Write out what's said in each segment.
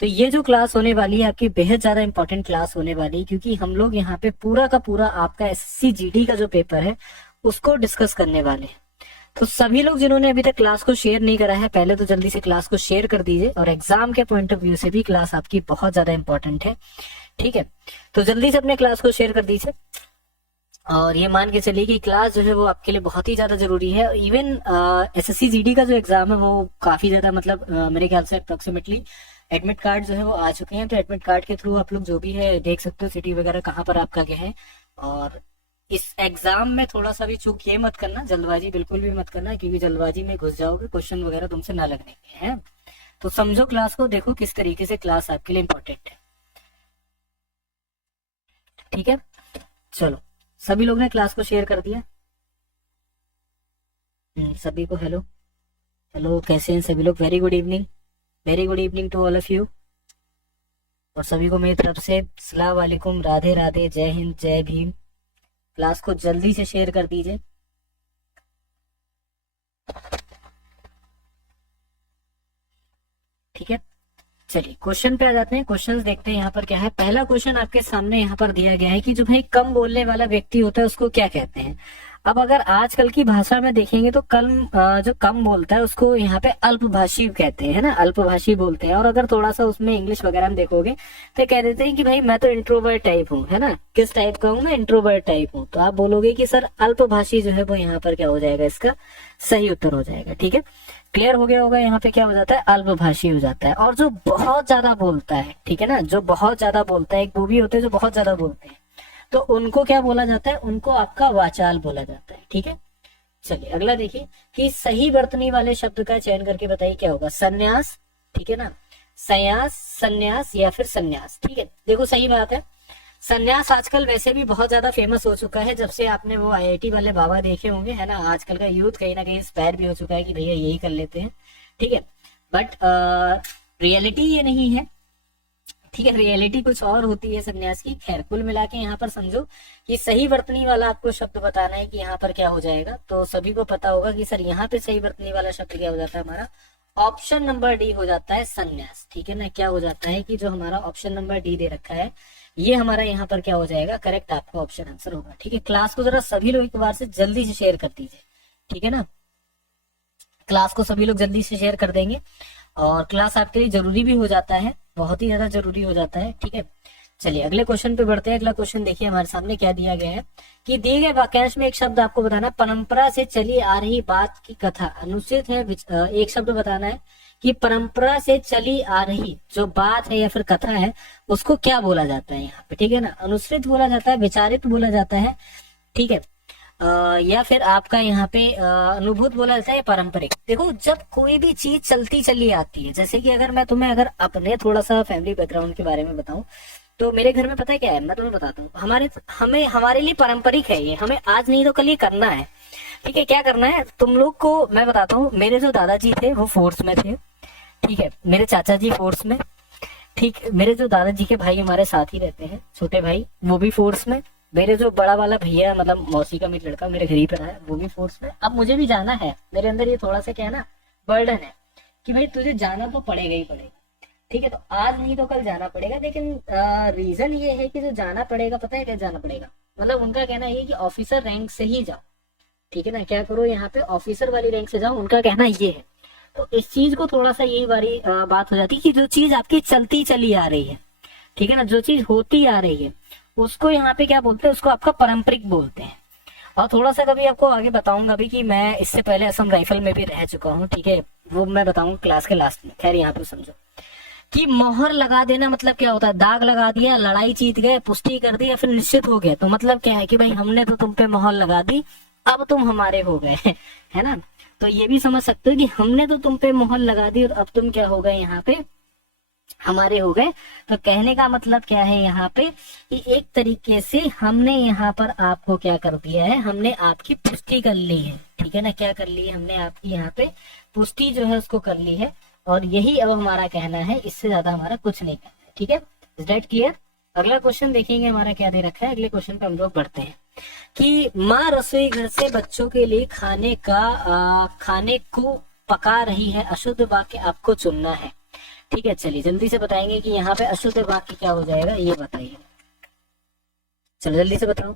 तो ये जो क्लास होने वाली है आपकी बेहद ज्यादा इंपॉर्टेंट क्लास होने वाली है, क्योंकि हम लोग यहाँ पे पूरा का पूरा आपका एसएससी जीडी का जो पेपर है उसको डिस्कस करने वाले हैं। तो सभी लोग जिन्होंने अभी तक क्लास को शेयर नहीं करा है, पहले तो जल्दी से क्लास को शेयर कर दीजिए, और एग्जाम के पॉइंट ऑफ व्यू से भी क्लास आपकी बहुत ज्यादा इंपॉर्टेंट है। ठीक है, तो जल्दी से अपने क्लास को शेयर कर दीजिए, और ये मान के चलिए कि क्लास जो है वो आपके लिए बहुत ही ज्यादा जरूरी है। इवन एसएससी जीडी का जो एग्जाम है वो काफी ज्यादा मतलब मेरे ख्याल से अप्रोक्सीमेटली एडमिट कार्ड जो है वो आ चुके हैं, तो एडमिट कार्ड के थ्रू आप लोग जो भी है देख सकते हो सिटी वगैरह कहाँ पर आपका क्या है। और इस एग्जाम में थोड़ा सा भी चूक ये मत करना, जल्दबाजी बिल्कुल भी मत करना, क्योंकि जल्दबाजी में घुस जाओगे, क्वेश्चन वगैरह तुमसे ना लगने के हैं। तो समझो क्लास को, देखो किस तरीके से क्लास आपके लिए इंपॉर्टेंट है। ठीक है, चलो सभी लोग ने क्लास को शेयर कर दिया। सभी को हेलो हेलो, कैसे हैं सभी लोग? Very good evening, very good evening to all of you. और सभी को मेरी तरफ से अस्सलाम वालेकुम, राधे राधे, जय हिंद, जय भीम। क्लास को जल्दी से शेयर कर दीजिए। ठीक है, चलिए क्वेश्चन पे आ जाते हैं। क्वेश्चंस देखते हैं यहाँ पर क्या है। पहला क्वेश्चन आपके सामने यहाँ पर दिया गया है कि जो भाई कम बोलने वाला व्यक्ति होता है उसको क्या कहते हैं। अब अगर आजकल की भाषा में देखेंगे तो जो कम बोलता है उसको यहाँ पे अल्पभाषी कहते हैं, है ना, अल्पभाषी बोलते हैं। और अगर थोड़ा सा उसमें इंग्लिश वगैरह में देखोगे तो कह देते हैं कि भाई मैं तो इंट्रोवर्ट टाइप हूँ, है ना। किस टाइप का हूँ मैं? इंट्रोवर्ट टाइप हूँ। तो आप बोलोगे कि सर अल्पभाषी जो है वो यहाँ पर क्या हो जाएगा, इसका सही उत्तर हो जाएगा। ठीक है, क्लियर हो गया होगा। यहाँ पे क्या हो जाता है, अल्पभाषी हो जाता है। और जो बहुत ज्यादा बोलता है, ठीक है ना, जो बहुत ज्यादा बोलता है, एक वो भी होते हैं जो बहुत ज्यादा बोलते हैं, तो उनको क्या बोला जाता है, उनको आपका वाचाल बोला जाता है। ठीक है, चलिए अगला देखिए कि सही वर्तनी वाले शब्द का चयन करके बताइए क्या होगा। संन्यास, ठीक है ना, संयास, संन्यास या फिर संन्यास। ठीक है, देखो सही बात है, संन्यास आजकल वैसे भी बहुत ज्यादा फेमस हो चुका है। जब से आपने वो आईआईटी वाले बाबा देखे होंगे, है ना, आजकल का यूथ कहीं ना कहीं इंस्पायर भी हो चुका है कि भैया यही कर लेते हैं। ठीक है, बट रियलिटी ये नहीं है। ठीक है, रियलिटी कुछ और होती है संन्यास की। खैर कुल मिला के यहाँ पर समझो कि सही वर्तनी वाला आपको शब्द बताना है कि यहाँ पर क्या हो जाएगा। तो सभी को पता होगा कि सर यहाँ पे सही वर्तनी वाला शब्द क्या हो जाता है, हमारा ऑप्शन नंबर डी हो जाता है, संन्यास। ठीक है ना, क्या हो जाता है कि जो हमारा ऑप्शन नंबर डी दे रखा है ये हमारा यहाँ पर क्या हो जाएगा, करेक्ट आपका ऑप्शन आंसर होगा। ठीक है, क्लास को जरा सभी लोग एक बार से जल्दी से शेयर कर दीजिए। ठीक है ना, क्लास को सभी लोग जल्दी से शेयर कर देंगे, और क्लास आपके लिए जरूरी भी हो जाता है, बहुत ही ज्यादा जरूरी हो जाता है। ठीक है, चलिए अगले क्वेश्चन पे बढ़ते हैं। अगला क्वेश्चन देखिए हमारे सामने क्या दिया गया है कि दिए गए वाक्यांश में एक शब्द आपको बताना, परंपरा से चली आ रही बात की कथा अनुचित है। एक शब्द बताना है कि परंपरा से चली आ रही जो बात है या फिर कथा है उसको क्या बोला जाता है यहाँ पे। ठीक है ना, अनुसृत बोला जाता है, विचारित बोला जाता है, ठीक है, या फिर आपका यहाँ पे अनुभूत बोला जाता है, पारंपरिक। देखो जब कोई भी चीज चलती चली आती है, जैसे कि अगर मैं तुम्हें अगर अपने थोड़ा सा फैमिली बैकग्राउंड के बारे में बताऊं, तो मेरे घर में पता है क्या है, मैं तुम्हें बताता हूँ। हमारे लिए पारंपरिक है ये, हमें आज नहीं तो कल ये करना है। ठीक है, क्या करना है तुम लोग को मैं बताता हूँ। मेरे जो दादाजी थे वो फोर्स में थे, ठीक है, मेरे चाचा जी फोर्स में, ठीक, मेरे जो दादाजी के भाई हमारे साथ ही रहते हैं, छोटे भाई वो भी फोर्स में, मेरे जो बड़ा वाला भैया मतलब मौसी का मेरा लड़का मेरे घर ही पर है वो भी फोर्स में। अब मुझे भी जाना है, मेरे अंदर ये थोड़ा सा क्या है ना, बर्डन है कि भाई तुझे जाना तो पड़ेगा ही पड़ेगा। ठीक है, तो आज नहीं तो कल जाना पड़ेगा। लेकिन रीजन ये है कि जो जाना पड़ेगा, पता है क्या जाना पड़ेगा, मतलब उनका कहना ये कि ऑफिसर रैंक से ही जाओ। ठीक है ना, क्या करो यहाँ पे ऑफिसर वाली रैंक से जाओ, उनका कहना ये है। तो इस चीज को थोड़ा सा यही बारी बात हो जाती है कि जो चीज आपकी चलती चली आ रही है, ठीक है ना, जो चीज होती आ रही है उसको यहाँ पे क्या बोलते हैं, उसको आपका पारंपरिक बोलते हैं। और थोड़ा सा कभी आपको आगे बताऊंगा भी कि मैं इससे पहले असम राइफल में भी रह चुका हूँ। ठीक है, वो मैं बताऊंगा क्लास के लास्ट में। खैर यहाँ पे समझो कि मोहर लगा देना मतलब क्या होता है, दाग लगा दिया, लड़ाई जीत गए, पुष्टि कर दी या फिर निश्चित हो गए। तो मतलब क्या है कि भाई हमने तो तुम पे मोहर लगा दी, अब तुम हमारे हो गए है ना। तो ये भी समझ सकते हो कि हमने तो तुम पे मोहर लगा दी और अब तुम क्या हो गए, यहाँ पे हमारे हो गए। तो कहने का मतलब क्या है यहाँ पे कि एक तरीके से हमने यहाँ पर आपको क्या कर दिया है, हमने आपकी पुष्टि कर ली है। ठीक है ना, क्या कर ली है, हमने आपकी यहाँ पे पुष्टि जो है उसको कर ली है। और यही अब हमारा कहना है, इससे ज्यादा हमारा कुछ नहीं कहना है। ठीक है, इज दैट क्लियर। अगला क्वेश्चन देखेंगे हमारा क्या दे रखा है। अगले क्वेश्चन पे हम लोग बढ़ते हैं कि माँ रसोई घर से बच्चों के लिए खाने को पका रही है, अशुद्ध वाक्य आपको चुनना है। ठीक है, चलिए जल्दी से बताएंगे कि यहाँ पे अशुद्ध वाक्य क्या हो जाएगा, ये बताइए। चलो जल्दी से बताओ।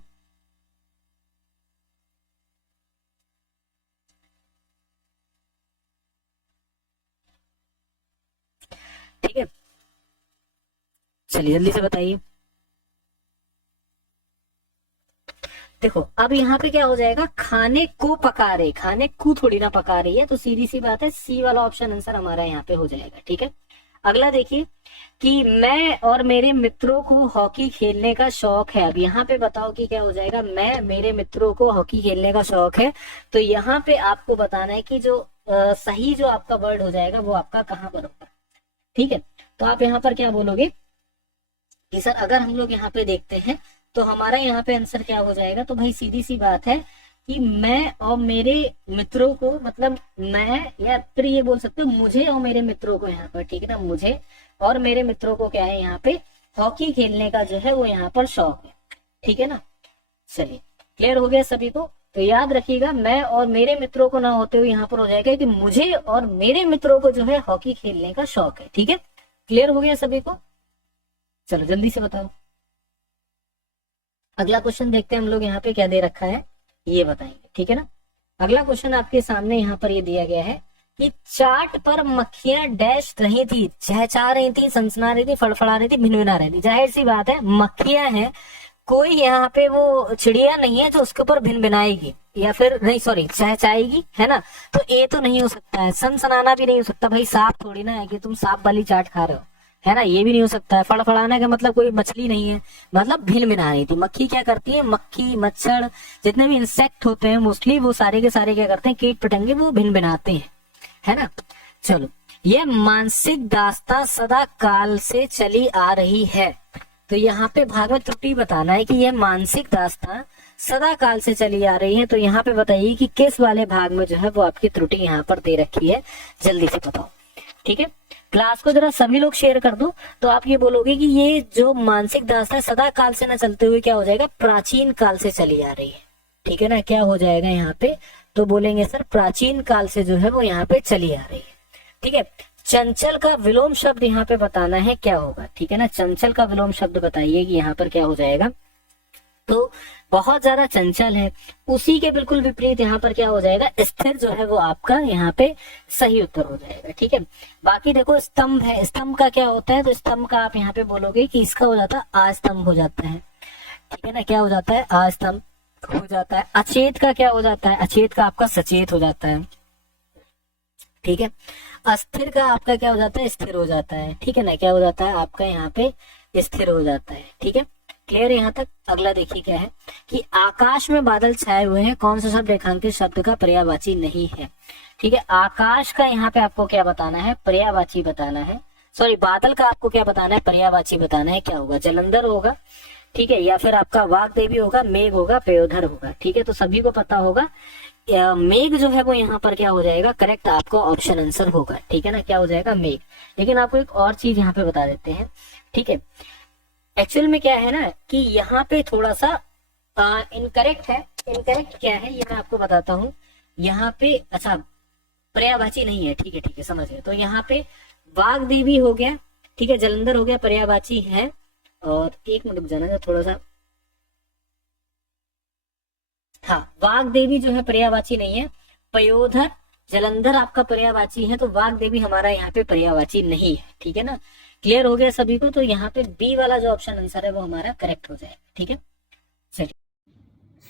ठीक है, चलिए जल्दी से बताइए। देखो अब यहाँ पे क्या हो जाएगा, खाने को पका रहे, खाने को थोड़ी ना पका रही है, तो सीधी सी बात है सी वाला ऑप्शन आंसर हमारा यहाँ पे हो जाएगा। ठीक है, अगला देखिए कि मैं और मेरे मित्रों को हॉकी खेलने का शौक है। अब यहाँ पे बताओ कि क्या हो जाएगा, मैं मेरे मित्रों को हॉकी खेलने का शौक है। तो यहाँ पे आपको बताना है कि जो सही जो आपका वर्ड हो जाएगा वो आपका कहाँ पर होगा। ठीक है, तो आप यहाँ पर क्या बोलोगे कि सर अगर हम लोग यहाँ पे देखते हैं तो हमारा यहाँ पे आंसर क्या हो जाएगा। तो भाई सीधी सी बात है कि मैं और मेरे मित्रों को, मतलब मैं, या फिर ये बोल सकते हो मुझे और मेरे मित्रों को यहाँ पर, ठीक है ना, मुझे और मेरे मित्रों को क्या है यहाँ पे हॉकी खेलने का जो है वो यहाँ पर शौक है। ठीक है ना, चलिए क्लियर हो गया सभी को। तो याद रखिएगा मैं और मेरे मित्रों को ना होते हुए यहाँ पर हो जाएगा कि मुझे और मेरे मित्रों को जो है हॉकी खेलने का शौक है। ठीक है, क्लियर हो गया सभी को। चलो जल्दी से बताओ, अगला क्वेश्चन देखते हैं हम लोग यहाँ पे क्या दे रखा है, ये बताएंगे। ठीक है ना, अगला क्वेश्चन आपके सामने यहाँ पर ये दिया गया है कि चाट पर मक्खियां डैश रही थी, चहचहा रही थी, सनसना रही थी, फड़फड़ा रही थी, भिनभिना रही थी। जाहिर सी बात है मक्खियां हैं, कोई यहाँ पे वो चिड़िया नहीं है जो उसके ऊपर भिनभिनाएगी या फिर नहीं, सॉरी चहचहाएगी, है ना। तो ये तो नहीं हो सकता है, सनसनाना भी नहीं हो सकता, भाई सांप थोड़ी ना है कि तुम सांप वाली चाट खा रहे हो, है ना, ये भी नहीं हो सकता है। फड़फड़ाने का मतलब कोई मछली नहीं है, मतलब भिनभिना रही थी। मक्खी क्या करती है, मक्खी मच्छर जितने भी इंसेक्ट होते हैं मोस्टली वो सारे के सारे क्या करते हैं, कीट पतंगे, वो भिनभिनाते हैं, है ना। चलो, ये मानसिक दास्तां सदा काल से चली आ रही है। तो यहाँ पे भाग में त्रुटि बताना है कि यह मानसिक दास्तां सदा काल से चली आ रही है। तो यहाँ पे बताइए कि किस वाले भाग में जो है वो आपकी त्रुटि यहाँ पर दे रखी है, जल्दी से बताओ। ठीक है, क्लास को जरा सभी लोग शेयर कर दो। तो आप ये बोलोगे कि ये जो मानसिक दास्तां सदा काल से ना चलते हुए क्या हो जाएगा, प्राचीन काल से चली आ रही है। ठीक है ना, क्या हो जाएगा यहाँ पे, तो बोलेंगे सर प्राचीन काल से जो है वो यहाँ पे चली आ रही है। ठीक है, चंचल का विलोम शब्द यहाँ पे बताना है क्या होगा। ठीक है ना, चंचल का विलोम शब्द बताइए कि यहाँ पर क्या हो जाएगा। तो बहुत ज्यादा चंचल है, उसी के बिल्कुल विपरीत यहाँ पर क्या हो जाएगा, स्थिर जो है वो आपका यहाँ पे सही उत्तर हो जाएगा। ठीक है, बाकी देखो स्तंभ है, स्तंभ का क्या होता है, तो स्तंभ का आप यहाँ पे बोलोगे कि इसका हो जाता है आस्तंभ हो जाता है। ठीक है ना, क्या हो जाता है, आस्तंभ हो जाता है। अचेत का क्या हो जाता है, अचेत का आपका सचेत हो जाता है। ठीक है, अस्थिर का आपका क्या हो जाता है, स्थिर हो जाता है। ठीक है ना, क्या हो जाता है आपका यहाँ पे स्थिर हो जाता है। ठीक है, क्लियर यहाँ तक। अगला देखिए क्या है कि आकाश में बादल छाए हुए हैं, कौन सा शब्द रेखांकित शब्द का पर्यायवाची नहीं है। ठीक है, आकाश का यहाँ पे आपको क्या बताना है, पर्यायवाची बताना है। सॉरी, बादल का आपको क्या बताना है, पर्यायवाची बताना है। क्या होगा, जलंधर होगा, ठीक है, या फिर आपका वाग्देवी होगा, मेघ होगा, पयोधर होगा। ठीक है, तो सभी को पता होगा मेघ जो है वो यहाँ पर क्या हो जाएगा, करेक्ट आपको ऑप्शन आंसर होगा। ठीक है ना, क्या हो जाएगा, मेघ। लेकिन आपको एक और चीज यहाँ पे बता देते हैं। ठीक है, एक्चुअल में क्या है ना कि यहाँ पे थोड़ा सा इनकरेक्ट है। इनकरेक्ट क्या है ये मैं आपको बताता हूँ। यहाँ पे अच्छा पर्यायवाची नहीं है, ठीक है ठीक है, समझ गए। तो यहाँ पे वाग्देवी हो गया, ठीक है, जलंधर हो गया, पर्यायवाची है। और एक मिनट जाना है थोड़ा सा, हाँ वाग्देवी जो है पर्यायवाची नहीं है, पयोधर जलंधर आपका पर्यायवाची है, तो वाग्देवी हमारा यहाँ पे पर्यायवाची नहीं है। ठीक है ना, क्लियर हो गया सभी को। तो यहाँ पे बी वाला जो ऑप्शन आंसर है वो हमारा करेक्ट हो जाएगा। ठीक है, चलिए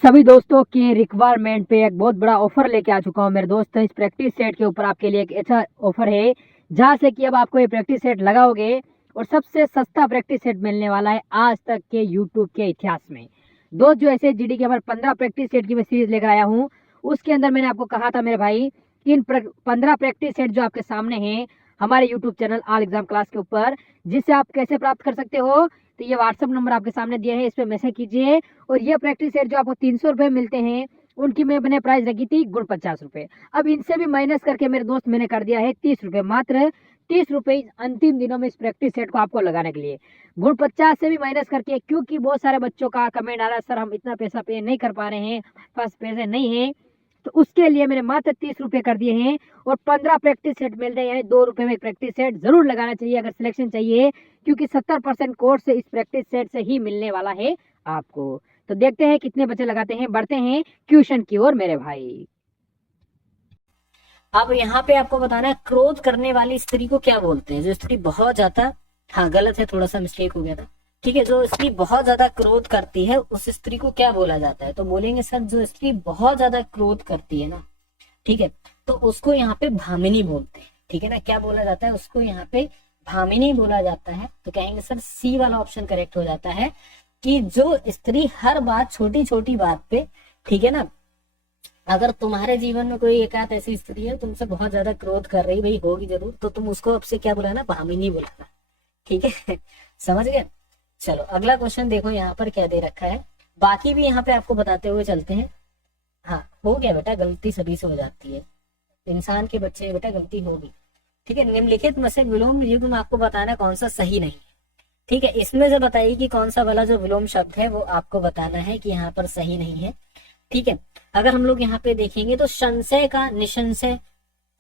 सभी दोस्तों की रिक्वायरमेंट पे एक बहुत बड़ा ऑफर लेके आ चुका हूँ मेरे दोस्त। इस प्रैक्टिस सेट के ऊपर आपके लिए एक अच्छा ऑफर है, जहाँ से कि अब आपको ये प्रैक्टिस सेट लगाओगे और सबसे सस्ता प्रैक्टिस सेट मिलने वाला है आज तक के यूट्यूब के इतिहास में। दोस्त जो ऐसे जीडी के हमारे 15 प्रैक्टिस सेट की मैं सीरीज लेकर आया हूँ, उसके अंदर मैंने आपको कहा था मेरे भाई कि इन 15 प्रैक्टिस सेट जो आपके सामने हैं हमारे YouTube channel all exam class के ऊपर, जिससे आप कैसे प्राप्त कर सकते हो, तो ये व्हाट्सएप नंबर आपके सामने दिया है, इस पर मैसेज कीजिए। और ये प्रैक्टिस सेट जो आपको 300 रुपये मिलते हैं, उनकी मैंने प्राइस रखी थी गुण 50 रुपये। अब इनसे भी माइनस करके मेरे दोस्त मैंने कर दिया है 30 रुपये, मात्र 30 रुपये अंतिम दिनों में इस प्रैक्टिस सेट को आपको लगाने के लिए। गुण 50 से भी माइनस करके, क्योंकि बहुत सारे बच्चों का कमेंट आ रहा है सर हम इतना पैसा पे नहीं कर पा रहे हैं, पास पैसे नहीं है, तो उसके लिए मैंने मात्र 30 रुपए कर दिए हैं और 15 प्रैक्टिस सेट मिल रहे हैं, यानी 2 रुपए में एक प्रैक्टिस सेट जरूर लगाना चाहिए अगर सिलेक्शन चाहिए, क्योंकि 70% कोर्स इस प्रैक्टिस सेट से ही मिलने वाला है आपको। तो देखते हैं कितने बच्चे लगाते हैं, बढ़ते हैं क्वेश्चन की ओर मेरे भाई। अब यहाँ पे आपको बताना है क्रोध करने वाली स्त्री को क्या बोलते हैं। जो स्त्री बहुत ज्यादा, हाँ गलत है, थोड़ा सा मिस्टेक हो गया था, ठीक है। जो स्त्री बहुत ज्यादा क्रोध करती है उस स्त्री को क्या बोला जाता है। तो बोलेंगे सर जो स्त्री बहुत ज्यादा क्रोध करती है ना, ठीक है, तो उसको यहाँ पे भामिनी बोलते हैं, ठीक है ना। क्या बोला जाता है उसको, यहाँ पे भामिनी बोला जाता है। तो कहेंगे सर सी वाला ऑप्शन करेक्ट हो जाता है कि जो स्त्री हर बात, छोटी छोटी बात पे, ठीक है ना, अगर तुम्हारे जीवन में कोई एक आध ऐसी स्त्री है तुमसे बहुत ज्यादा क्रोध कर रही, भाई होगी जरूर, तो तुम उसको अब से क्या बुलाना, भामिनी बुलाना, ठीक है। समझ गए। चलो अगला क्वेश्चन देखो यहाँ पर क्या दे रखा है, बाकी भी यहाँ पे आपको बताते हुए चलते हैं। हाँ हो गया बेटा, गलती सभी से हो जाती है, इंसान के बच्चे बेटा गलती होगी, ठीक है। निम्नलिखित में से विलोम युग्म में आपको बताना है कौन सा सही नहीं है, ठीक है। इसमें से बताइए कि कौन सा वाला जो विलोम शब्द है वो आपको बताना है कि यहाँ पर सही नहीं है, ठीक है। अगर हम लोग यहाँ पे देखेंगे तो संशय का निसंशय,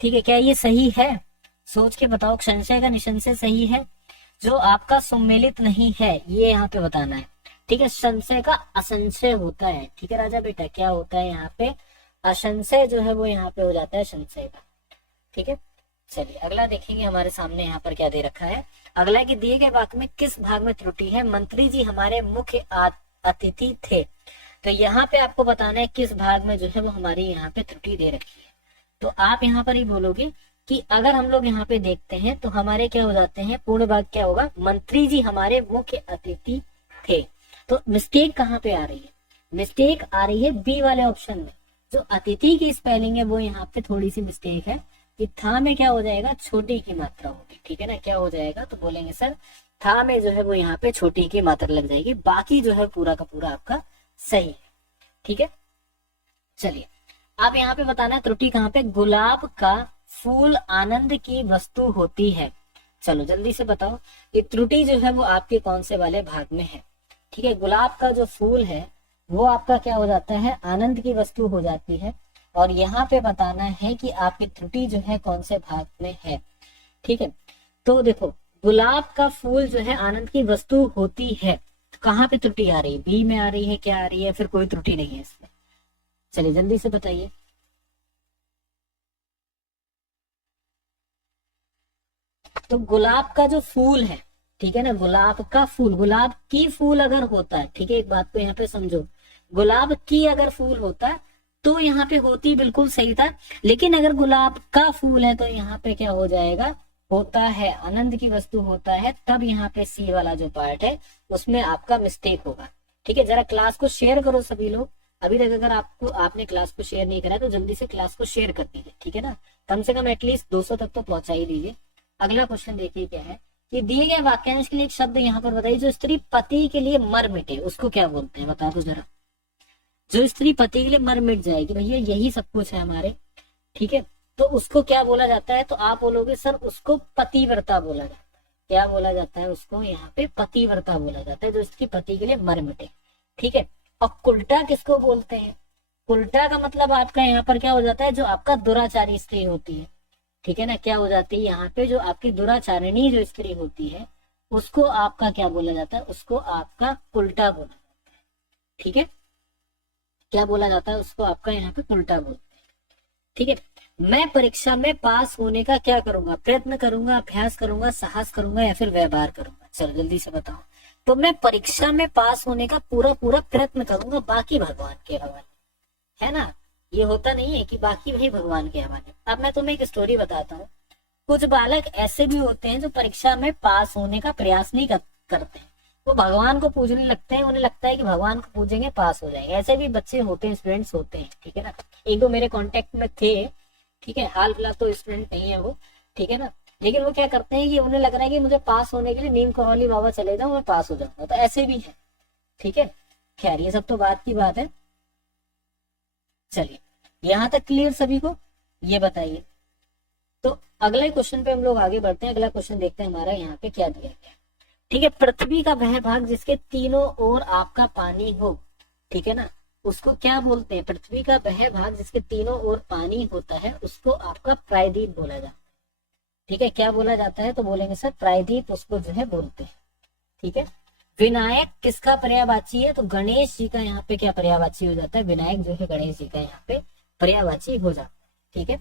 ठीक है, क्या ये सही है, सोच के बताओ। संशय का निसंशय सही है। जो आपका सम्मिलित नहीं है ये यहाँ पे बताना है, ठीक है। संशय का असंशय होता है, ठीक है राजा बेटा, क्या होता है यहाँ पे, असंशय जो है वो यहाँ पे हो जाता है संशय का, ठीक है। चलिए अगला देखेंगे हमारे सामने यहाँ पर क्या दे रखा है। अगला कि दिए गए वाक्य में किस भाग में त्रुटि है। मंत्री जी हमारे मुख्य अतिथि थे। तो यहाँ पे आपको बताना है किस भाग में जो है वो हमारी यहाँ पे त्रुटि दे रखी है। तो आप यहाँ पर ही बोलोगे कि अगर हम लोग यहाँ पे देखते हैं तो हमारे क्या हो जाते हैं, पूर्ण भाग क्या होगा, मंत्री जी हमारे मुख्य अतिथि थे। तो मिस्टेक कहाँ पे आ रही है, मिस्टेक आ रही है बी वाले ऑप्शन में। जो अतिथि की स्पेलिंग है वो यहाँ पे थोड़ी सी मिस्टेक है कि था में क्या हो जाएगा, छोटी की मात्रा होगी, ठीक है ना। क्या हो जाएगा, तो बोलेंगे सर था में जो है वो यहाँ पे छोटी की मात्रा लग जाएगी, बाकी जो है पूरा का पूरा आपका सही है, ठीक है। चलिए आप यहाँ पे बताना है त्रुटि कहाँ पे, गुलाब का फूल आनंद की वस्तु होती है। चलो जल्दी से बताओ ये त्रुटि जो है वो आपके कौन से वाले भाग में है, ठीक है। गुलाब का जो फूल है वो आपका क्या हो जाता है, आनंद की वस्तु हो जाती है। और यहाँ पे बताना है कि आपकी त्रुटि जो है कौन से भाग में है, ठीक है। तो देखो गुलाब का फूल जो है आनंद की वस्तु होती है, तो कहाँ पे त्रुटि आ रही है, बी में आ रही है, क्या आ रही है, फिर कोई त्रुटि नहीं है इसमें। चलिए जल्दी से बताइए। तो गुलाब का जो फूल है, ठीक है ना, गुलाब का फूल, गुलाब की फूल अगर होता है, ठीक है, एक बात को यहाँ पे समझो, गुलाब की अगर फूल होता तो यहाँ पे होती बिल्कुल सही था, लेकिन अगर गुलाब का फूल है तो यहाँ पे क्या हो जाएगा, होता है आनंद की वस्तु होता है, तब यहाँ पे सी वाला जो पार्ट है उसमें आपका मिस्टेक होगा, ठीक है। जरा क्लास को शेयर करो सभी लोग, अभी तक अगर आपने क्लास को शेयर नहीं करा तो जल्दी से क्लास को शेयर कर दीजिए, ठीक है ना, कम से कम एटलीस्ट 200 तक तो पहुंचा ही दीजिए। अगला क्वेश्चन देखिए क्या है कि दिए गए वाक्यांश के लिए एक शब्द यहाँ पर बताइए, जो स्त्री पति के लिए मर मिटे उसको क्या बोलते हैं, बता दो जरा। जो स्त्री पति के लिए मर मिट जाएगी, भैया यही सब कुछ है हमारे, ठीक है, तो उसको क्या बोला जाता है। तो आप बोलोगे सर उसको पतिव्रता बोला जाता है। क्या बोला जाता है उसको, यहाँ पे पतिव्रता बोला जाता है, जो स्त्री पति के लिए मर मिटे, ठीक है। और कुल्टा किसको बोलते हैं, कुल्टा का मतलब आपका यहाँ पर क्या हो जाता है, जो आपका दुराचारी स्त्री होती है, ठीक है ना, क्या हो जाती है यहाँ पे, जो आपकी दुराचारिणी जो स्त्री होती है उसको आपका क्या बोला जाता है, उसको आपका उल्टा बोला जाता है, ठीक है। क्या बोला जाता है उसको, आपका यहाँ पे उल्टा बोलते हैं, ठीक है। मैं परीक्षा में पास होने का क्या करूंगा, प्रयत्न करूंगा, अभ्यास करूंगा, साहस करूंगा या फिर व्यवहार करूंगा। चलो जल्दी से बताओ। तो मैं परीक्षा में पास होने का पूरा पूरा प्रयत्न करूंगा, बाकी भगवान के हवाले, है ना। ये होता नहीं है कि बाकी भाई भगवान के हवाले। अब मैं तुम्हें एक स्टोरी बताता हूँ। कुछ बालक ऐसे भी होते हैं जो परीक्षा में पास होने का प्रयास नहीं करते हैं, वो भगवान को पूजने लगते हैं, उन्हें लगता है कि भगवान को पूजेंगे पास हो जाएंगे। ऐसे भी बच्चे होते हैं, स्टूडेंट्स होते हैं, ठीक है ना। एक दो मेरे कॉन्टेक्ट में थे, ठीक है, हाल फिलहाल तो स्टूडेंट नहीं है वो, ठीक है ना, लेकिन वो क्या करते हैं कि उन्हें लग रहा है कि मुझे पास होने के लिए नीम करौली बाबा चले जाऊं, मैं पास हो जाऊंगा। तो ऐसे भी है, ठीक है। खैर ये सब तो बात की बात है। चलिए यहाँ तक क्लियर सभी को, ये बताइए। तो अगले क्वेश्चन पे हम लोग आगे बढ़ते हैं। अगला क्वेश्चन देखते हैं हमारा यहाँ पे क्या दिया गया, ठीक है। पृथ्वी का वह भाग जिसके तीनों ओर आपका पानी हो, ठीक है ना, उसको क्या बोलते हैं? पृथ्वी का वह भाग जिसके तीनों ओर पानी होता है उसको आपका प्रायद्वीप बोला जाता है। ठीक है, क्या बोला जाता है? तो बोलेंगे सर प्रायद्वीप उसको जो है बोलते हैं। ठीक है, विनायक किसका पर्यायवाची है? तो गणेश जी का यहाँ पे क्या पर्यायवाची हो जाता है? विनायक जो है गणेश जी का यहाँ पे पर्यायवाची हो जाता है। ठीक है,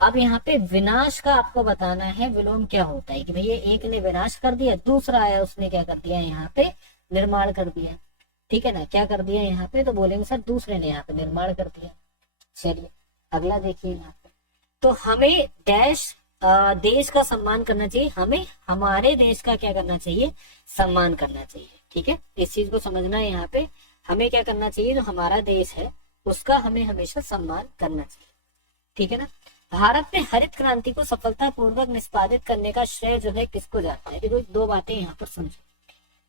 अब यहाँ पे विनाश का आपको बताना है विलोम क्या होता है, कि भैया एक ने विनाश कर दिया, दूसरा आया उसने क्या कर दिया यहाँ पे? निर्माण कर दिया। ठीक है ना, क्या कर दिया यहाँ पे? तो बोलेंगे सर दूसरे ने यहाँ पे निर्माण कर दिया। चलिए अगला देखिए यहाँ पे, तो हमें डैश देश का सम्मान करना चाहिए, हमें हमारे देश का क्या करना चाहिए? सम्मान करना चाहिए। ठीक है, इस चीज को समझना है यहाँ पे, हमें क्या करना चाहिए? जो हमारा देश है उसका हमें हमेशा सम्मान करना चाहिए। ठीक है ना, भारत में हरित क्रांति को सफलतापूर्वक निष्पादित करने का श्रेय जो है किसको जाता है? देखो दो बातें यहाँ पर समझो,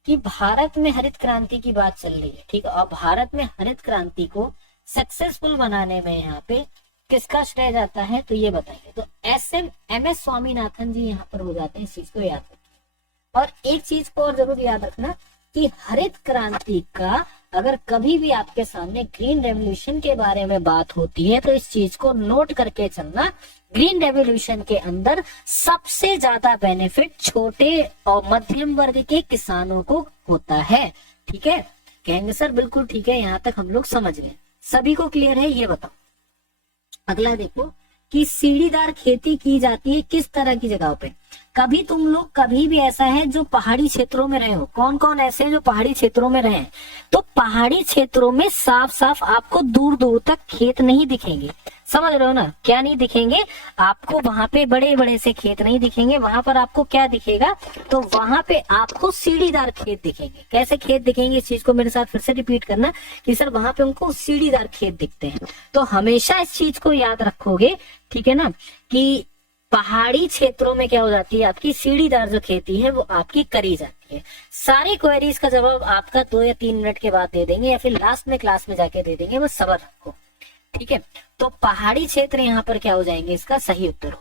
कि भारत में हरित क्रांति की बात चल रही है। ठीक है, और भारत में हरित क्रांति को सक्सेसफुल बनाने में यहाँ पे किसका श्रेय जाता है? तो ये बताइए। तो एम एस स्वामीनाथन जी यहाँ पर हो जाते हैं, इस चीज को याद रखिए। और एक चीज को और जरूर याद रखना कि हरित क्रांति का अगर कभी भी आपके सामने ग्रीन रेवोल्यूशन के बारे में बात होती है तो इस चीज को नोट करके चलना, ग्रीन रेवोल्यूशन के अंदर सबसे ज्यादा बेनिफिट छोटे और मध्यम वर्ग के किसानों को होता है। ठीक है, कहेंगे सर बिल्कुल ठीक है, यहाँ तक हम लोग समझ गए, सभी को क्लियर है? ये बताओ। अगला देखो कि सीढ़ीदार खेती की जाती है किस तरह की जगहों पे? कभी तुम लोग कभी भी ऐसा है जो पहाड़ी क्षेत्रों में रहे हो, कौन कौन ऐसे हैं जो पहाड़ी क्षेत्रों में रहे हैं? तो पहाड़ी क्षेत्रों में साफ साफ आपको दूर दूर तक खेत नहीं दिखेंगे, समझ रहे हो ना? क्या नहीं दिखेंगे आपको? वहां पे बड़े बड़े से खेत नहीं दिखेंगे, वहां पर आपको क्या दिखेगा? तो वहां पे आपको सीढ़ीदार खेत दिखेंगे। कैसे खेत दिखेंगे? इस चीज को मेरे साथ फिर से रिपीट करना कि सर वहां पे उनको सीढ़ीदार खेत दिखते हैं। तो हमेशा इस चीज को याद रखोगे, ठीक है ना, कि पहाड़ी क्षेत्रों में क्या हो जाती है? आपकी सीढ़ीदार जो खेती है वो आपकी करी जाती है। सारी क्वेरीज का जवाब आपका 2 या 3 मिनट के बाद दे देंगे या फिर लास्ट में क्लास में जाके दे देंगे, बस सब्र रखो। ठीक है, तो पहाड़ी क्षेत्र यहाँ पर क्या हो जाएंगे? इसका सही उत्तर हो।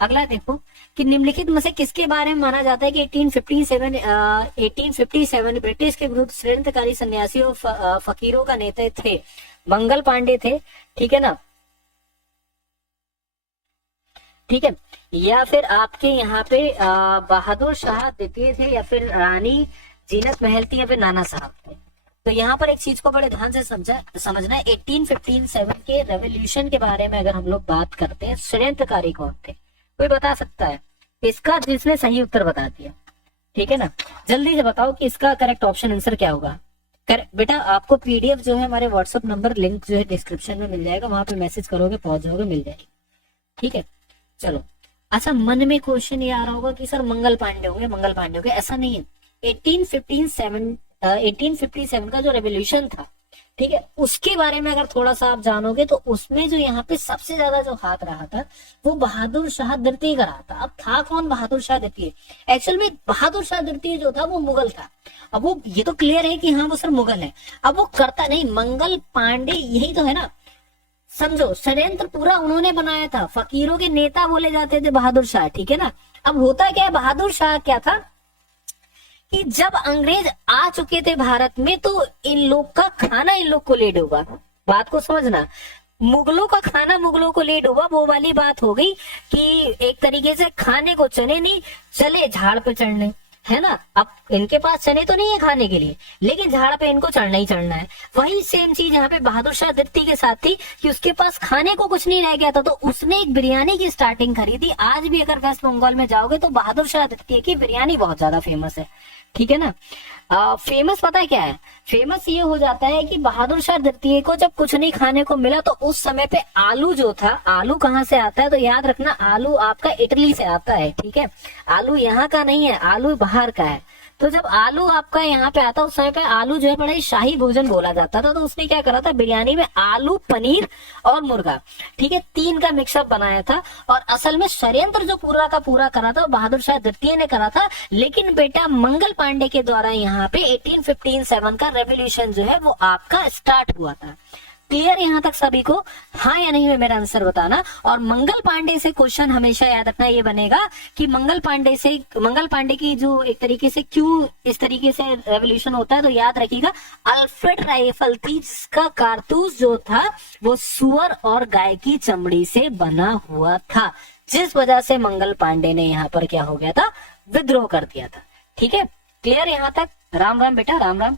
अगला देखो कि निम्नलिखित में से किसके बारे में माना जाता है कि 1857 ब्रिटिश के विरुद्ध षड्यंत्रकारी सन्यासी और फकीरों का नेता थे? मंगल पांडे थे, ठीक है ना, ठीक है, या फिर आपके यहाँ पे बहादुर शाह द्वितीय थे, या फिर रानी जीनत महल थी, या फिर नाना साहब थे? तो यहाँ पर एक चीज को बड़े ध्यान से समझना है। 1857 के रेवोल्यूशन के बारे में अगर हम लोग बात करते हैं, षड्यंत्रकारी कौन थे? कोई बता सकता है इसका, जिसने सही उत्तर बता दिया? ठीक है ना, जल्दी से बताओ कि इसका करेक्ट ऑप्शन आंसर क्या होगा? बेटा आपको पीडीएफ जो है हमारे व्हाट्सएप नंबर लिंक जो है डिस्क्रिप्शन में मिल जाएगा, वहां पे मैसेज करोगे पहुंच जाओगे, मिल जाएगी। ठीक है, चलो। अच्छा, मन में क्वेश्चन ये आ रहा होगा कि सर मंगल पांडे हो गए, मंगल पांडे हो गए, ऐसा नहीं है। 1857 का जो रेवोल्यूशन था, ठीक है, उसके बारे में अगर थोड़ा सा आप जानोगे तो उसमें जो यहाँ पे सबसे ज्यादा जो हाथ रहा था वो बहादुर शाह द्वितीय का रहा था। अब था कौन बहादुर शाह द्वितीय? एक्चुअल में बहादुर शाह द्वितीय जो था वो मुगल था। अब वो ये तो क्लियर है कि हाँ वो सर मुगल है, अब वो करता नहीं, मंगल पांडे यही तो है ना, समझो षड्यंत्र पूरा उन्होंने बनाया था, फकीरों के नेता बोले जाते थे बहादुर शाह, ठीक है ना। अब होता क्या है, बहादुर शाह क्या था कि जब अंग्रेज आ चुके थे भारत में तो इन लोग का खाना इन लोग को ले डूबा। बात को समझना, मुगलों का खाना मुगलों को ले डूबा, वो वाली बात हो गई कि एक तरीके से खाने को चने नहीं, चले झाड़ पे चढ़ने, है ना। अब इनके पास चने तो नहीं है खाने के लिए, लेकिन झाड़ पे इनको चढ़ना ही चढ़ना है। वही सेम चीज यहाँ पे बहादुर शाह द्वितीय के साथ थी कि उसके पास खाने को कुछ नहीं रह गया था, तो उसने एक बिरयानी की स्टार्टिंग करी थी। आज भी अगर वेस्ट बंगाल में जाओगे तो बहादुर शाह द्वितीय की बिरयानी बहुत ज्यादा फेमस है, ठीक है ना। फेमस पता है क्या है? फेमस ये हो जाता है कि बहादुर शाह द्वितीय को जब कुछ नहीं खाने को मिला तो उस समय पे आलू जो था, आलू कहाँ से आता है तो याद रखना, आलू आपका इटली से आता है, ठीक है। आलू यहाँ का नहीं है, आलू बाहर का है। तो जब आलू आपका यहाँ पे आता उस समय पे आलू जो है बड़ा ही शाही भोजन बोला जाता था, तो उसने क्या करा था, बिरयानी में आलू, पनीर और मुर्गा, ठीक है, 3 का मिक्सअप बनाया था। और असल में षड्यंत्र जो पूरा का पूरा करा था वो बहादुर शाह द्वितीय ने करा था, लेकिन बेटा मंगल पांडे के द्वारा यहाँ पे 1857 का रेवोल्यूशन जो है वो आपका स्टार्ट हुआ था। क्लियर यहाँ तक सभी को? हाँ या नहीं में मेरा आंसर बताना। और मंगल पांडे से क्वेश्चन हमेशा याद रखना ये बनेगा कि मंगल पांडे की जो एक तरीके से क्यों इस तरीके से रेवोल्यूशन होता है, तो याद रखिएगा अल्फ्रेड राइफल थी जिसका कारतूस जो था वो सुअर और गाय की चमड़ी से बना हुआ था, जिस वजह से मंगल पांडे ने यहाँ पर क्या हो गया था, विद्रोह कर दिया था। ठीक है, क्लियर यहाँ तक? राम राम बेटा, राम राम।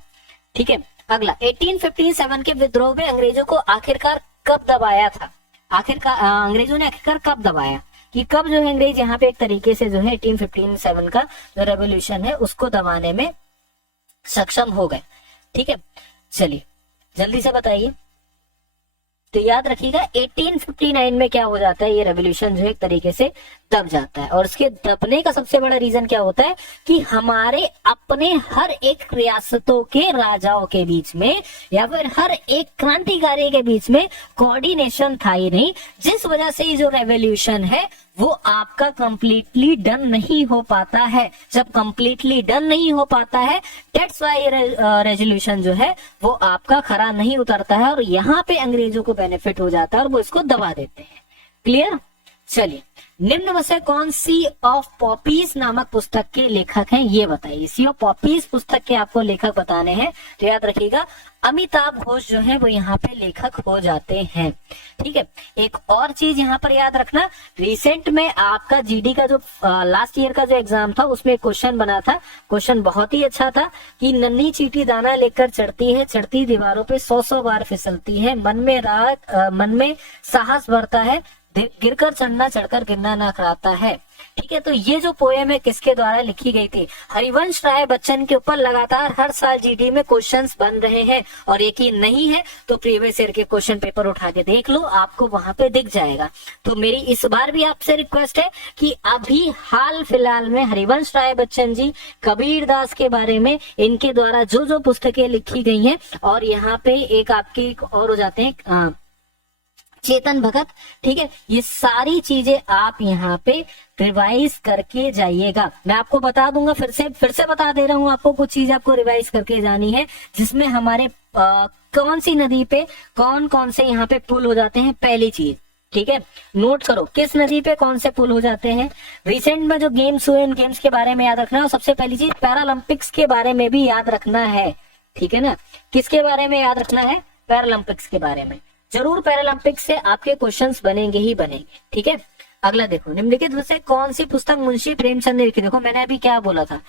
ठीक है, अगला 1857 के विद्रोह में अंग्रेजों को आखिरकार कब दबाया था? अंग्रेजों ने आखिरकार कब दबाया, कि कब जो है अंग्रेज यहाँ पे एक तरीके से जो है 1857 का जो रेवोल्यूशन है उसको दबाने में सक्षम हो गए। ठीक है, चलिए जल्दी से बताइए। तो याद रखिएगा 1859 में क्या हो जाता है, ये रेवोल्यूशन जो है एक तरीके से दब जाता है। और इसके दबने का सबसे बड़ा रीजन क्या होता है कि हमारे अपने हर एक रियासतों के राजाओं के बीच में या फिर हर एक क्रांतिकारी के बीच में कोऑर्डिनेशन था ही नहीं, जिस वजह से ये जो रेवोल्यूशन है वो आपका कंप्लीटली डन नहीं हो पाता है। जब कंप्लीटली डन नहीं हो पाता है, दैट्स व्हाई रेजोल्यूशन जो है वो आपका खरा नहीं उतरता है और यहाँ पे अंग्रेजों को बेनिफिट हो जाता है और वो इसको दबा देते हैं। क्लियर? चलिए, निम्न में से कौन सी ऑफ पॉपीज नामक पुस्तक के लेखक हैं, ये बताइए। सी ऑफ पॉपीज पुस्तक के आपको लेखक बताने हैं, तो याद रखिएगा अमिताभ घोष जो है वो यहाँ पे लेखक हो जाते हैं। ठीक है, एक और चीज यहाँ पर याद रखना, रिसेंट में आपका जीडी का जो लास्ट ईयर का जो एग्जाम था उसमें क्वेश्चन बना था, क्वेश्चन बहुत ही अच्छा था कि नन्ही चींटी दाना लेकर चढ़ती है, चढ़ती दीवारों पे 100 बार फिसलती है, मन में साहस बढ़ता है, गिरकर चढ़ना चढ़कर गिरना ना कराता है। ठीक है, तो ये जो पोएम है किसके द्वारा लिखी गई थी? हरिवंश राय बच्चन के ऊपर लगातार हर साल जीडी में क्वेश्चंस बन रहे हैं और यकीन नहीं है तो प्रीवियस ईयर के क्वेश्चन पेपर उठा के देख लो, आपको वहां पे दिख जाएगा। तो मेरी इस बार भी आपसे रिक्वेस्ट है कि अभी हाल फिलहाल में हरिवंश राय बच्चन जी, कबीर दास के बारे में इनके द्वारा जो जो पुस्तकें लिखी गई हैं, और यहाँ पे एक आपके एक और हो जाते हैं चेतन भगत। ठीक है, ये सारी चीजें आप यहाँ पे रिवाइज करके जाइएगा। मैं आपको बता दूंगा, फिर से बता दे रहा हूँ आपको, कुछ चीज आपको रिवाइज करके जानी है जिसमें हमारे कौन सी नदी पे कौन कौन से यहाँ पे पुल हो जाते हैं। पहली चीज, ठीक है, नोट करो किस नदी पे कौन से पुल हो जाते हैं। रिसेंट में जो गेम्स हुए उन गेम्स के बारे में याद रखना है। और सबसे पहली चीज पैरालंपिक्स के बारे में भी याद रखना है। ठीक है ना, किसके बारे में याद रखना है? पैरालंपिक्स के बारे में। जरूर पैरालंपिक्स से आपके क्वेश्चंस बनेंगे ही बनेंगे। ठीक है, अगला देखो, निम्नलिखित में से कौन सी पुस्तक मुंशी प्रेमचंद ने लिखी? देखो मैंने अभी क्या बोला था,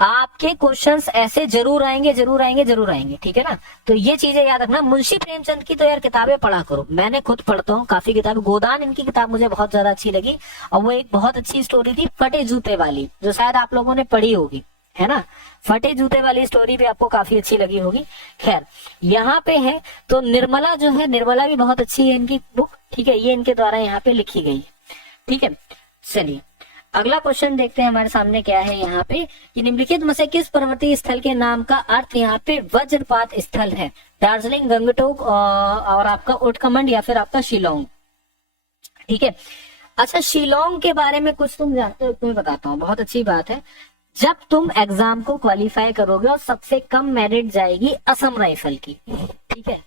आपके क्वेश्चंस ऐसे जरूर आएंगे जरूर आएंगे जरूर आएंगे। ठीक है ना, तो ये चीजें याद रखना। मुंशी प्रेमचंद की तो यार किताबें पढ़ा करो, मैंने खुद पढ़ता हूँ काफी किताबें। गोदान इनकी किताब मुझे बहुत ज्यादा अच्छी लगी और वो एक बहुत अच्छी स्टोरी थी फटे जूते वाली, जो शायद आप लोगों ने पढ़ी होगी, है ना। फटे जूते वाली स्टोरी भी आपको काफी अच्छी लगी होगी। खैर, यहाँ पे है तो निर्मला जो है, निर्मला भी बहुत अच्छी है इनकी बुक। ठीक है, ये इनके द्वारा यहाँ पे लिखी गई है। ठीक है, चलिए अगला क्वेश्चन देखते हैं हमारे सामने क्या है यहाँ पे कि निम्नलिखित में से किस पर्वतीय स्थल के नाम का अर्थ यहाँ पे वज्रपात स्थल है? दार्जिलिंग, गंगटोक और आपका उटकमंड या फिर आपका शिलोंग। ठीक है, अच्छा शिलोंग के बारे में कुछ तुम जानते हो? तुम्हें बताता हूँ, बहुत अच्छी बात है। जब तुम एग्जाम को क्वालिफाई करोगे और सबसे कम मेरिट जाएगी असम राइफल की। ठीक है,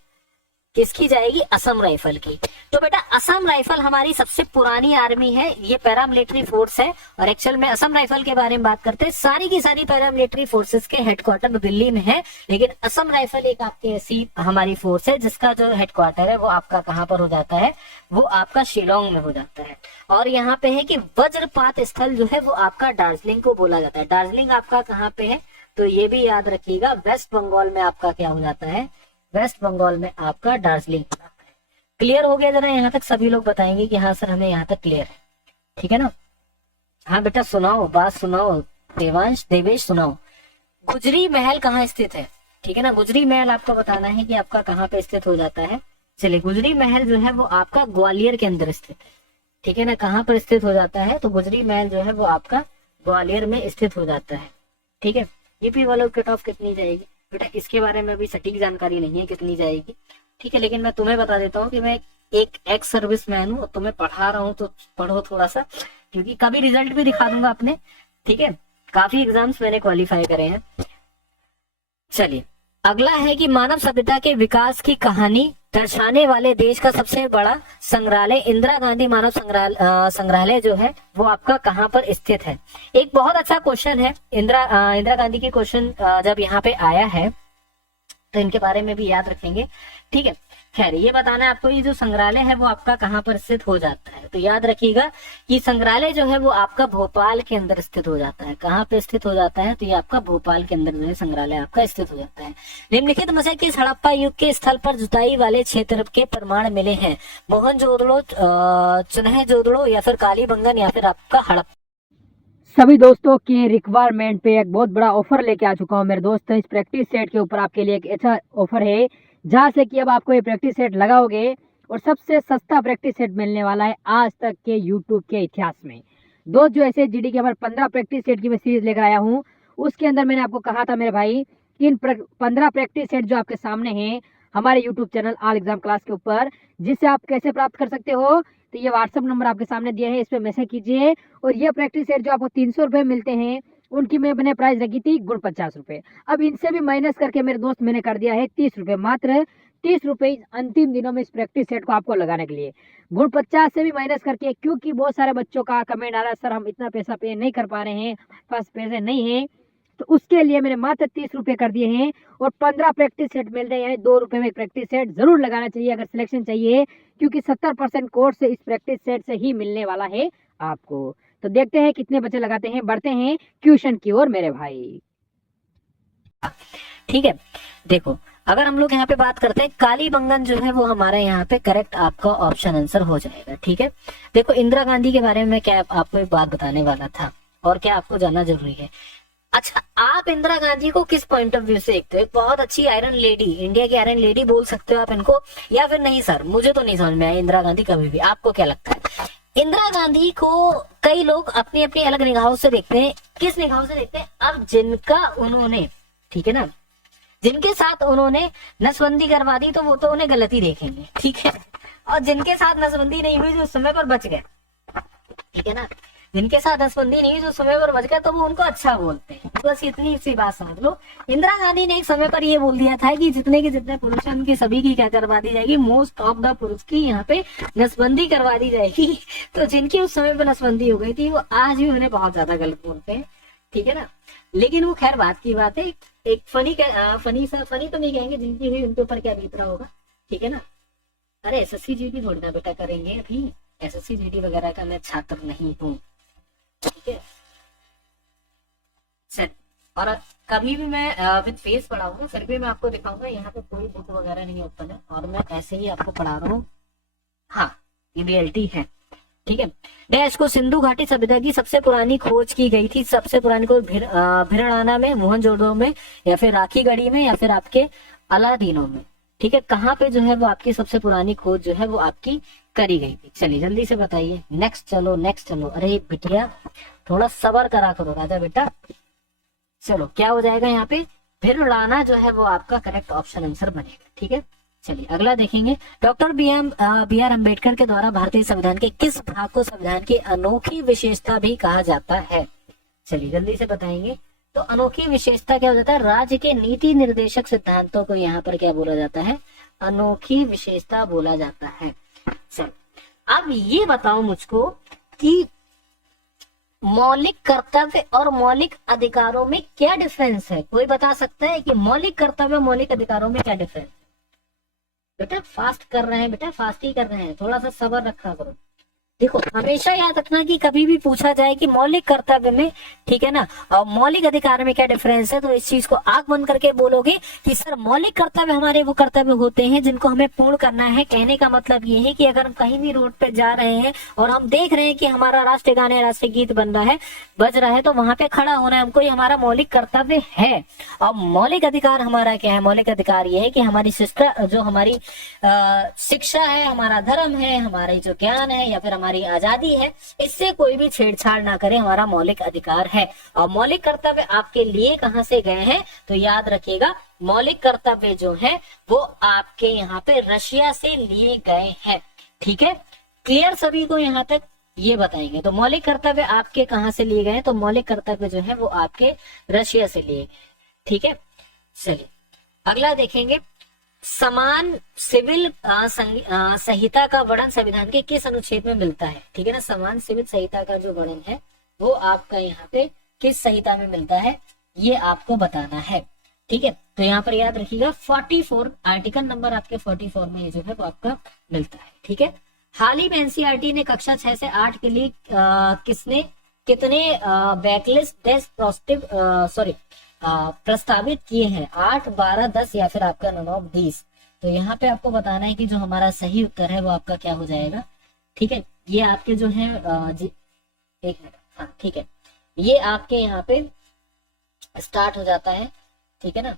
किसकी जाएगी? असम राइफल की। तो बेटा असम राइफल हमारी सबसे पुरानी आर्मी है, ये पैरामिलिट्री फोर्स है। और एक्चुअल में असम राइफल के बारे में बात करते हैं, सारी की सारी पैरामिलिट्री फोर्सेस के हेडक्वार्टर दिल्ली में है, लेकिन असम राइफल एक आपकी ऐसी हमारी फोर्स है जिसका जो हेडक्वार्टर है वो आपका कहाँ पर हो जाता है? वो आपका शिलोंग में हो जाता है। और यहाँ पे है कि वज्रपात स्थल जो है वो आपका दार्जिलिंग को बोला जाता है। दार्जिलिंग आपका कहाँ पे है? तो ये भी याद रखिएगा, वेस्ट बंगाल में आपका क्या हो जाता है? वेस्ट बंगाल में आपका दार्जिलिंग। क्लियर हो गया? जरा यहाँ तक सभी लोग बताएंगे कि हाँ सर हमें यहाँ तक क्लियर है। ठीक है ना? हाँ बेटा सुनाओ, बात सुनाओ, देवेश सुनाओ। गुजरी महल कहाँ स्थित है? ठीक है ना, गुजरी महल आपको बताना है कि आपका कहाँ पे स्थित हो जाता है। चलिए, गुजरी महल जो है वो आपका ग्वालियर के अंदर स्थित है। ठीक है ना, कहाँ पर स्थित हो जाता है? तो गुजरी महल जो है वो आपका ग्वालियर में स्थित हो जाता है। ठीक है, यूपी वालों की कट ऑफ कितनी जाएगी? बेटा इसके बारे में अभी सटीक जानकारी नहीं है कितनी जाएगी। ठीक है, लेकिन मैं तुम्हें बता देता हूँ कि मैं एक एक्स सर्विस मैन हूँ और तुम्हें पढ़ा रहा हूँ, तो पढ़ो थोड़ा सा, क्योंकि कभी रिजल्ट भी दिखा दूंगा अपने। ठीक है, काफी एग्जाम्स मैंने क्वालिफाई करे हैं। चलिए अगला है कि मानव सभ्यता के विकास की कहानी दर्शाने वाले देश का सबसे बड़ा संग्रहालय इंदिरा गांधी मानव संग्रहालय जो है वो आपका कहाँ पर स्थित है। एक बहुत अच्छा क्वेश्चन है। इंदिरा गांधी की क्वेश्चन जब यहाँ पे आया है तो इनके बारे में भी याद रखेंगे। ठीक है, खैर ये बताना है आपको, ये जो संग्रहालय है वो आपका कहाँ पर स्थित हो जाता है। तो याद रखिएगा कि संग्रहालय जो है वो आपका भोपाल के अंदर स्थित हो जाता है। कहाँ पे स्थित हो जाता है? तो ये आपका भोपाल के अंदर जो है संग्रहालय आपका स्थित हो जाता है। निम्नलिखित में से किस हड़प्पा युग के स्थल पर जुताई वाले क्षेत्र के प्रमाण मिले हैं? मोहनजोदड़ो, चुन्हेजोदड़ो या फिर कालीबंगन या फिर आपका हड़प्पा। सभी दोस्तों के रिक्वायरमेंट पे एक बहुत बड़ा ऑफर लेके आ चुका हूँ मेरे दोस्त। इस प्रैक्टिस सेट के ऊपर आपके लिए एक अच्छा ऑफर है, जहाँ से कि अब आपको ये प्रैक्टिस सेट लगाओगे और सबसे सस्ता प्रैक्टिस सेट मिलने वाला है आज तक के यूट्यूब के इतिहास में। दोस्त जो ऐसे जीडी के हमारे 15 प्रैक्टिस सेट की मैं सीरीज लेकर आया हूँ, उसके अंदर मैंने आपको कहा था मेरे भाई कि इन 15 प्रैक्टिस सेट जो आपके सामने हैं हमारे YouTube channel all exam class के ऊपर, जिससे आप कैसे प्राप्त कर सकते हो। तो ये व्हाट्सअप नंबर आपके सामने दिया है, इस पर मैसेज कीजिए। और ये प्रैक्टिस सेट जो आपको 300 रुपये मिलते हैं, उनकी मैंने प्राइस रखी थी गुण 50 रुपये। अब इनसे भी माइनस करके मेरे दोस्त मैंने कर दिया है 30 रुपये, मात्र 30 रुपये अंतिम दिनों में इस प्रैक्टिस सेट को आपको लगाने के लिए। गुण 50 से भी माइनस करके, क्योंकि बहुत सारे बच्चों का कमेंट आ रहा है सर हम इतना पैसा पे नहीं कर पा रहे हैं, पास पैसे नहीं है, तो उसके लिए मैंने मात्र 30 रुपये कर दिए हैं। और 15 प्रैक्टिस सेट मिल रहे हैं, यानी 2 रुपये में एक प्रैक्टिस सेट जरूर लगाना चाहिए अगर सिलेक्शन चाहिए, क्योंकि 70% कोर्स से इस प्रैक्टिस सेट से ही मिलने वाला है आपको। तो देखते हैं कितने बच्चे लगाते हैं, बढ़ते हैं क्वेश्चन की ओर मेरे भाई। ठीक है, देखो अगर हम लोग यहाँ पे बात करते हैं, कालीबंगन जो है वो हमारा यहाँ पे करेक्ट आपका ऑप्शन आंसर हो जाएगा। ठीक है, देखो इंदिरा गांधी के बारे में मैं क्या आपको एक बात बताने वाला था और क्या आपको जानना जरूरी है। अच्छा, आप इंदिरा गांधी को किस पॉइंट ऑफ व्यू से देखते हो? एक बहुत अच्छी आयरन लेडी, इंडिया की आयरन लेडी बोल सकते हो आप इनको, या फिर नहीं सर मुझे तो नहीं समझ में आया इंदिरा गांधी कभी भी, आपको क्या लगता है? इंदिरा गांधी को कई लोग अपनी अपनी अलग निगाहों से देखते हैं। किस निगाहों से देखते हैं? अब जिनका उन्होंने, ठीक है ना, जिनके साथ उन्होंने नसबंदी करवा दी तो वो तो उन्हें गलती देखेंगे, ठीक है, और जिनके साथ नसबंदी नहीं हुई जो समय पर बच गए, ठीक है ना, जिनके साथ नसबंदी नहीं हुई जो समय पर बच गए तो वो उनको अच्छा बोलते हैं। बस इतनी सी बात समझ लो। इंदिरा गांधी ने एक समय पर ये बोल दिया था कि जितने के जितने पुरुष हैं उनकी सभी की क्या करवा दी जाएगी, मोस्ट ऑफ द पुरुष की यहाँ पे नसबंदी करवा दी जाएगी। तो जिनकी उस समय पर नसबंदी हो गई थी वो आज भी उन्हें बहुत ज्यादा गलत बोलते हैं, ठीक है ना। लेकिन वो खैर बात की बात है, एक फनी तो नहीं कहेंगे, जिनकी हुई उनके ऊपर क्या बीत रहा होगा, ठीक है ना। अरे एसएससी जीडी थोड़ी ना बेटा करेंगे, अभी एसएससी जीडी वगैरह का मैं छात्र नहीं हूँ, ठीक है सर। और कभी भी मैं विद फेस पढ़ाऊंगा, फिर भी मैं आपको दिखाऊंगा यहाँ पे कोई बुक वगैरह नहीं ओपन है और मैं ऐसे ही आपको पढ़ा रहा हूँ। हाँ, ये रियलिटी है, ठीक है। डैश को सिंधु घाटी सभ्यता की सबसे पुरानी खोज की गई थी। सबसे पुरानी खोज भिड़ाना में, मोहनजोदड़ो में, या फिर राखीगढ़ी में, या फिर आपके अलादीनों में, ठीक है। कहाँ पे जो है वो आपकी सबसे पुरानी खोज जो है वो आपकी करी गई थी? चलिए जल्दी से बताइए। नेक्स्ट चलो, नेक्स्ट चलो। अरे बिटिया थोड़ा सबर करा करो राजा बेटा। चलो क्या हो जाएगा यहाँ पे? भिड़ाना जो है वो आपका करेक्ट ऑप्शन आंसर बनेगा, ठीक है। चलिए अगला देखेंगे। डॉक्टर बी आर अम्बेडकर के द्वारा भारतीय संविधान के किस भाग को संविधान की अनोखी विशेषता भी कहा जाता है? चलिए जल्दी से बताएंगे। तो अनोखी विशेषता क्या हो जाता है? राज्य के नीति निर्देशक सिद्धांतों को यहाँ पर क्या बोला जाता है? अनोखी विशेषता बोला जाता है। चलो अब ये बताओ मुझको कि मौलिक कर्तव्य और मौलिक अधिकारों में क्या डिफरेंस है? कोई बता सकता है कि मौलिक कर्तव्य मौलिक अधिकारों में क्या डिफरेंस? बेटा फास्ट कर रहे हैं, बेटा फास्ट ही कर रहे हैं, थोड़ा सा सब्र रखा करो। देखो हमेशा याद रखना कि कभी भी पूछा जाए कि मौलिक कर्तव्य में, ठीक है ना, और मौलिक अधिकार में क्या डिफरेंस है, तो इस चीज को आंख बंद करके बोलोगे कि सर मौलिक कर्तव्य हमारे वो कर्तव्य होते हैं जिनको हमें पूर्ण करना है। कहने का मतलब ये है कि अगर हम कहीं भी रोड पे जा रहे हैं और हम देख रहे हैं कि हमारा राष्ट्रीय गान या राष्ट्रीय गीत बन रहा है, बज रहा है, तो वहां पे खड़ा होना है हमको, ये हमारा मौलिक कर्तव्य है। और मौलिक अधिकार हमारा क्या है? मौलिक अधिकार ये है कि हमारी जो हमारी शिक्षा है, हमारा धर्म है, हमारी जो ज्ञान है या फिर हमारी आजादी है, इससे कोई भी छेड़छाड़ ना करे, हमारा मौलिक अधिकार है। और मौलिक कर्तव्य आपके लिए कहां से गए हैं? तो याद रखिएगा मौलिक कर्तव्य जो है वो आपके यहाँ पे रशिया से लिए गए हैं, ठीक है। क्लियर सभी को यहाँ तक? ये बताएंगे। तो मौलिक कर्तव्य आपके कहां से लिए गए? तो मौलिक कर्तव्य जो है वो आपके रशिया से लिए गए, ठीक है। चलिए अगला देखेंगे। समान सिविल संहिता का वर्णन संविधान के किस अनुच्छेद में मिलता है? ठीक है ना, समान सिविल संहिता का जो वर्णन है वो आपका यहाँ पे किस संहिता में मिलता है, ये आपको बताना है। ठीक है, तो यहाँ पर याद रखिएगा 44 आर्टिकल नंबर आपके 44 में ये जो है वो आपका मिलता है। ठीक है, हाल ही में एनसीईआरटी ने कक्षा 6 से 8 के लिए किसने कितने बैकलिस्ट टेस्ट प्रस्तावित किए हैं? 8, 12, 10 या फिर आपका 9, 20। तो यहाँ पे आपको बताना है कि जो हमारा सही उत्तर है वो आपका क्या हो जाएगा। ठीक है, ये आपके जो है एक मिनट, हाँ ठीक है, ये आपके यहाँ पे स्टार्ट हो जाता है। ठीक है ना,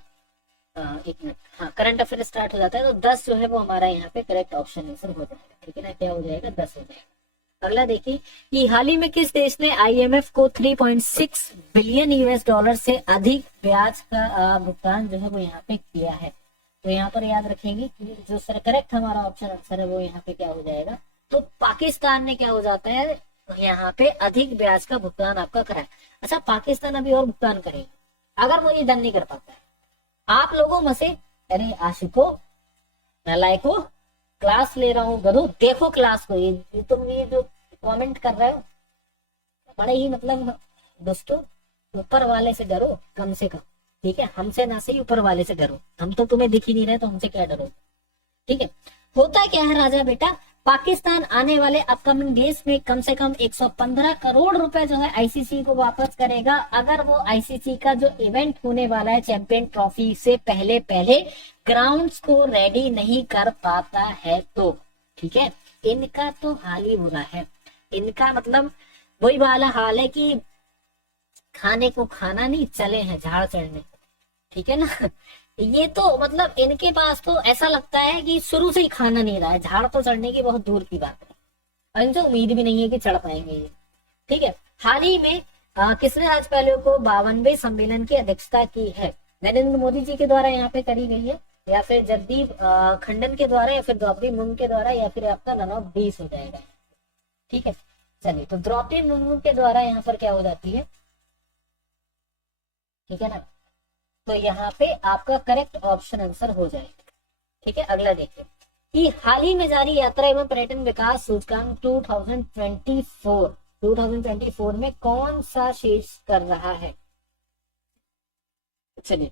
एक मिनट, हाँ करंट अफेयर स्टार्ट हो जाता है, तो 10 जो है वो हमारा यहाँ पे करेक्ट ऑप्शन आंसर हो जाएगा। ठीक है ना, क्या हो जाएगा? 10 हो जाएगा। अगला देखिए कि हाल ही में किस देश ने आईएमएफ को 3.6 बिलियन यूएस डॉलर से अधिक ब्याज का भुगतान जो है वो यहाँ पे किया है? तो यहाँ पर याद रखेंगे कि जो सर करेक्ट हमारा ऑप्शन आंसर है वो यहाँ पे क्या हो जाएगा? तो पाकिस्तान ने क्या हो जाता है यहाँ पे अधिक ब्याज का भुगतान आपका करा है। अच्छा, पाकिस्तान अभी और भुगतान करेगा अगर वो ये डन नहीं कर पाता है। आप लोगों में से, अरे आशिको, नालायको, क्लास ले रहा हूँ गधो, देखो क्लास को, ये तुम ये जो कमेंट कर रहे हो बड़े ही मतलब दोस्तों, ऊपर वाले से डरो कम से कम। ठीक है, हमसे ना सही ऊपर वाले से डरो, हम तो तुम्हें दिख ही नहीं रहे तो हमसे क्या डरो। ठीक है, होता क्या है राजा बेटा, पाकिस्तान आने वाले अपकमिंग डेज में कम से कम 115 करोड़ रुपए जो है आईसीसी को वापस करेगा, अगर वो आईसीसी का जो इवेंट होने वाला है चैंपियन ट्रॉफी से पहले पहले ग्राउंड्स को रेडी नहीं कर पाता है तो। ठीक है, इनका तो हाल ही बुरा है, इनका मतलब वही वाला हाल है कि खाने को खाना नहीं, चले हैं झाड़ चढ़ने। ठीक है ना, ये तो मतलब इनके पास तो ऐसा लगता है कि शुरू से ही खाना नहीं रहा है, झाड़ तो चढ़ने की बहुत दूर की बात है, और इनसे उम्मीद भी नहीं है कि चढ़ पाएंगे ये। ठीक है, हाल ही में किसने राज्यपालों को 52वें सम्मेलन की अध्यक्षता की है? नरेंद्र मोदी जी के द्वारा यहाँ पे करी गई है, या फिर जगदीप खंडन के द्वारा, या फिर द्रौपदी मुर्मू के द्वारा, या फिर आपका 20 हो जाएगा। ठीक है, चलिए, तो द्रौपदी मुर्मू के द्वारा यहाँ पर क्या हो जाती है? ठीक है ना, तो यहाँ पे आपका करेक्ट ऑप्शन आंसर हो जाएगा। ठीक है, अगला देखिए कि हाल ही में जारी यात्रा एवं पर्यटन विकास सूचकांक 2024 में कौन सा शीर्ष कर रहा है? चलिए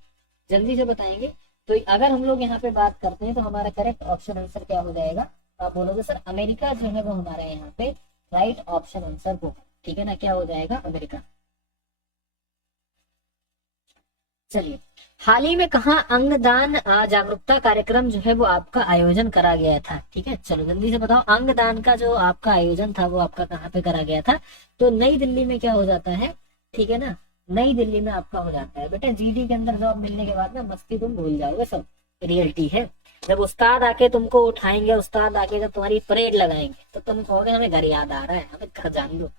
जल्दी से बताएंगे। तो अगर हम लोग यहाँ पे बात करते हैं तो हमारा करेक्ट ऑप्शन आंसर क्या हो जाएगा? आप बोलोगे सर अमेरिका जो है वो हमारा यहाँ पे राइट ऑप्शन आंसर होगा। ठीक है ना, क्या हो जाएगा? अमेरिका। चलिए, हाल ही में कहा अंगदान जागरूकता कार्यक्रम जो है वो आपका आयोजन करा गया था? ठीक है, चलो जल्दी से बताओ, अंगदान का जो आपका आयोजन था वो आपका कहाँ पे करा गया था? तो नई दिल्ली में क्या हो जाता है? ठीक है ना, नई दिल्ली में आपका हो जाता है। बेटा जीडी के अंदर जॉब मिलने के बाद ना मस्ती तुम भूल जाओगे, सब रियलिटी है। जब उस्ताद आके तुमको उठाएंगे, उस्ताद आके जब तुम्हारी परेड लगाएंगे तो तुम कहोगे हमें घर याद आ रहा है, हमें घर जान दो।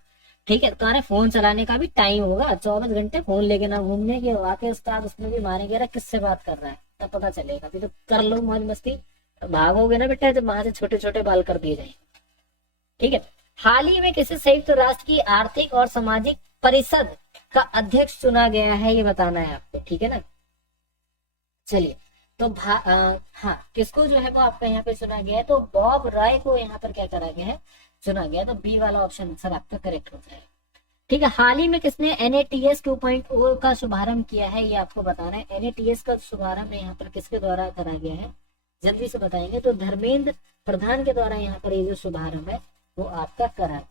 ठीक है, तुम्हारे फोन चलाने का भी टाइम होगा, 24 घंटे फोन लेके ना घूमने के, आके उस्ताद उसमें भी मारेंगे रहा किससे बात कर रहा है, तब पता चलेगा। अभी तो कर लो मौज मस्ती, भागोगे ना बेटा जब वहां से छोटे छोटे बाल कर दिए जाएंगे। ठीक है, हाल ही में किसी संयुक्त राष्ट्र की आर्थिक और सामाजिक परिषद का अध्यक्ष चुना गया है, ये बताना है आपको। ठीक है ना, चलिए, तो हाँ किसको जो है वो आपका यहाँ पे चुना गया है? तो बॉब रॉय को यहाँ पर क्या करा गया है? चुना गया। तो बी वाला ऑप्शन आंसर आपका करेक्ट हो जाएगा। ठीक है, हाल ही में किसने NATS 2.0 का शुभारंभ किया है, ये आपको बताना है। NATS का शुभारंभ यहाँ पर किसके द्वारा करा गया है? जल्दी से बताएंगे। तो धर्मेंद्र प्रधान के द्वारा यहाँ पर ये जो शुभारंभ है वो आपका करा गया।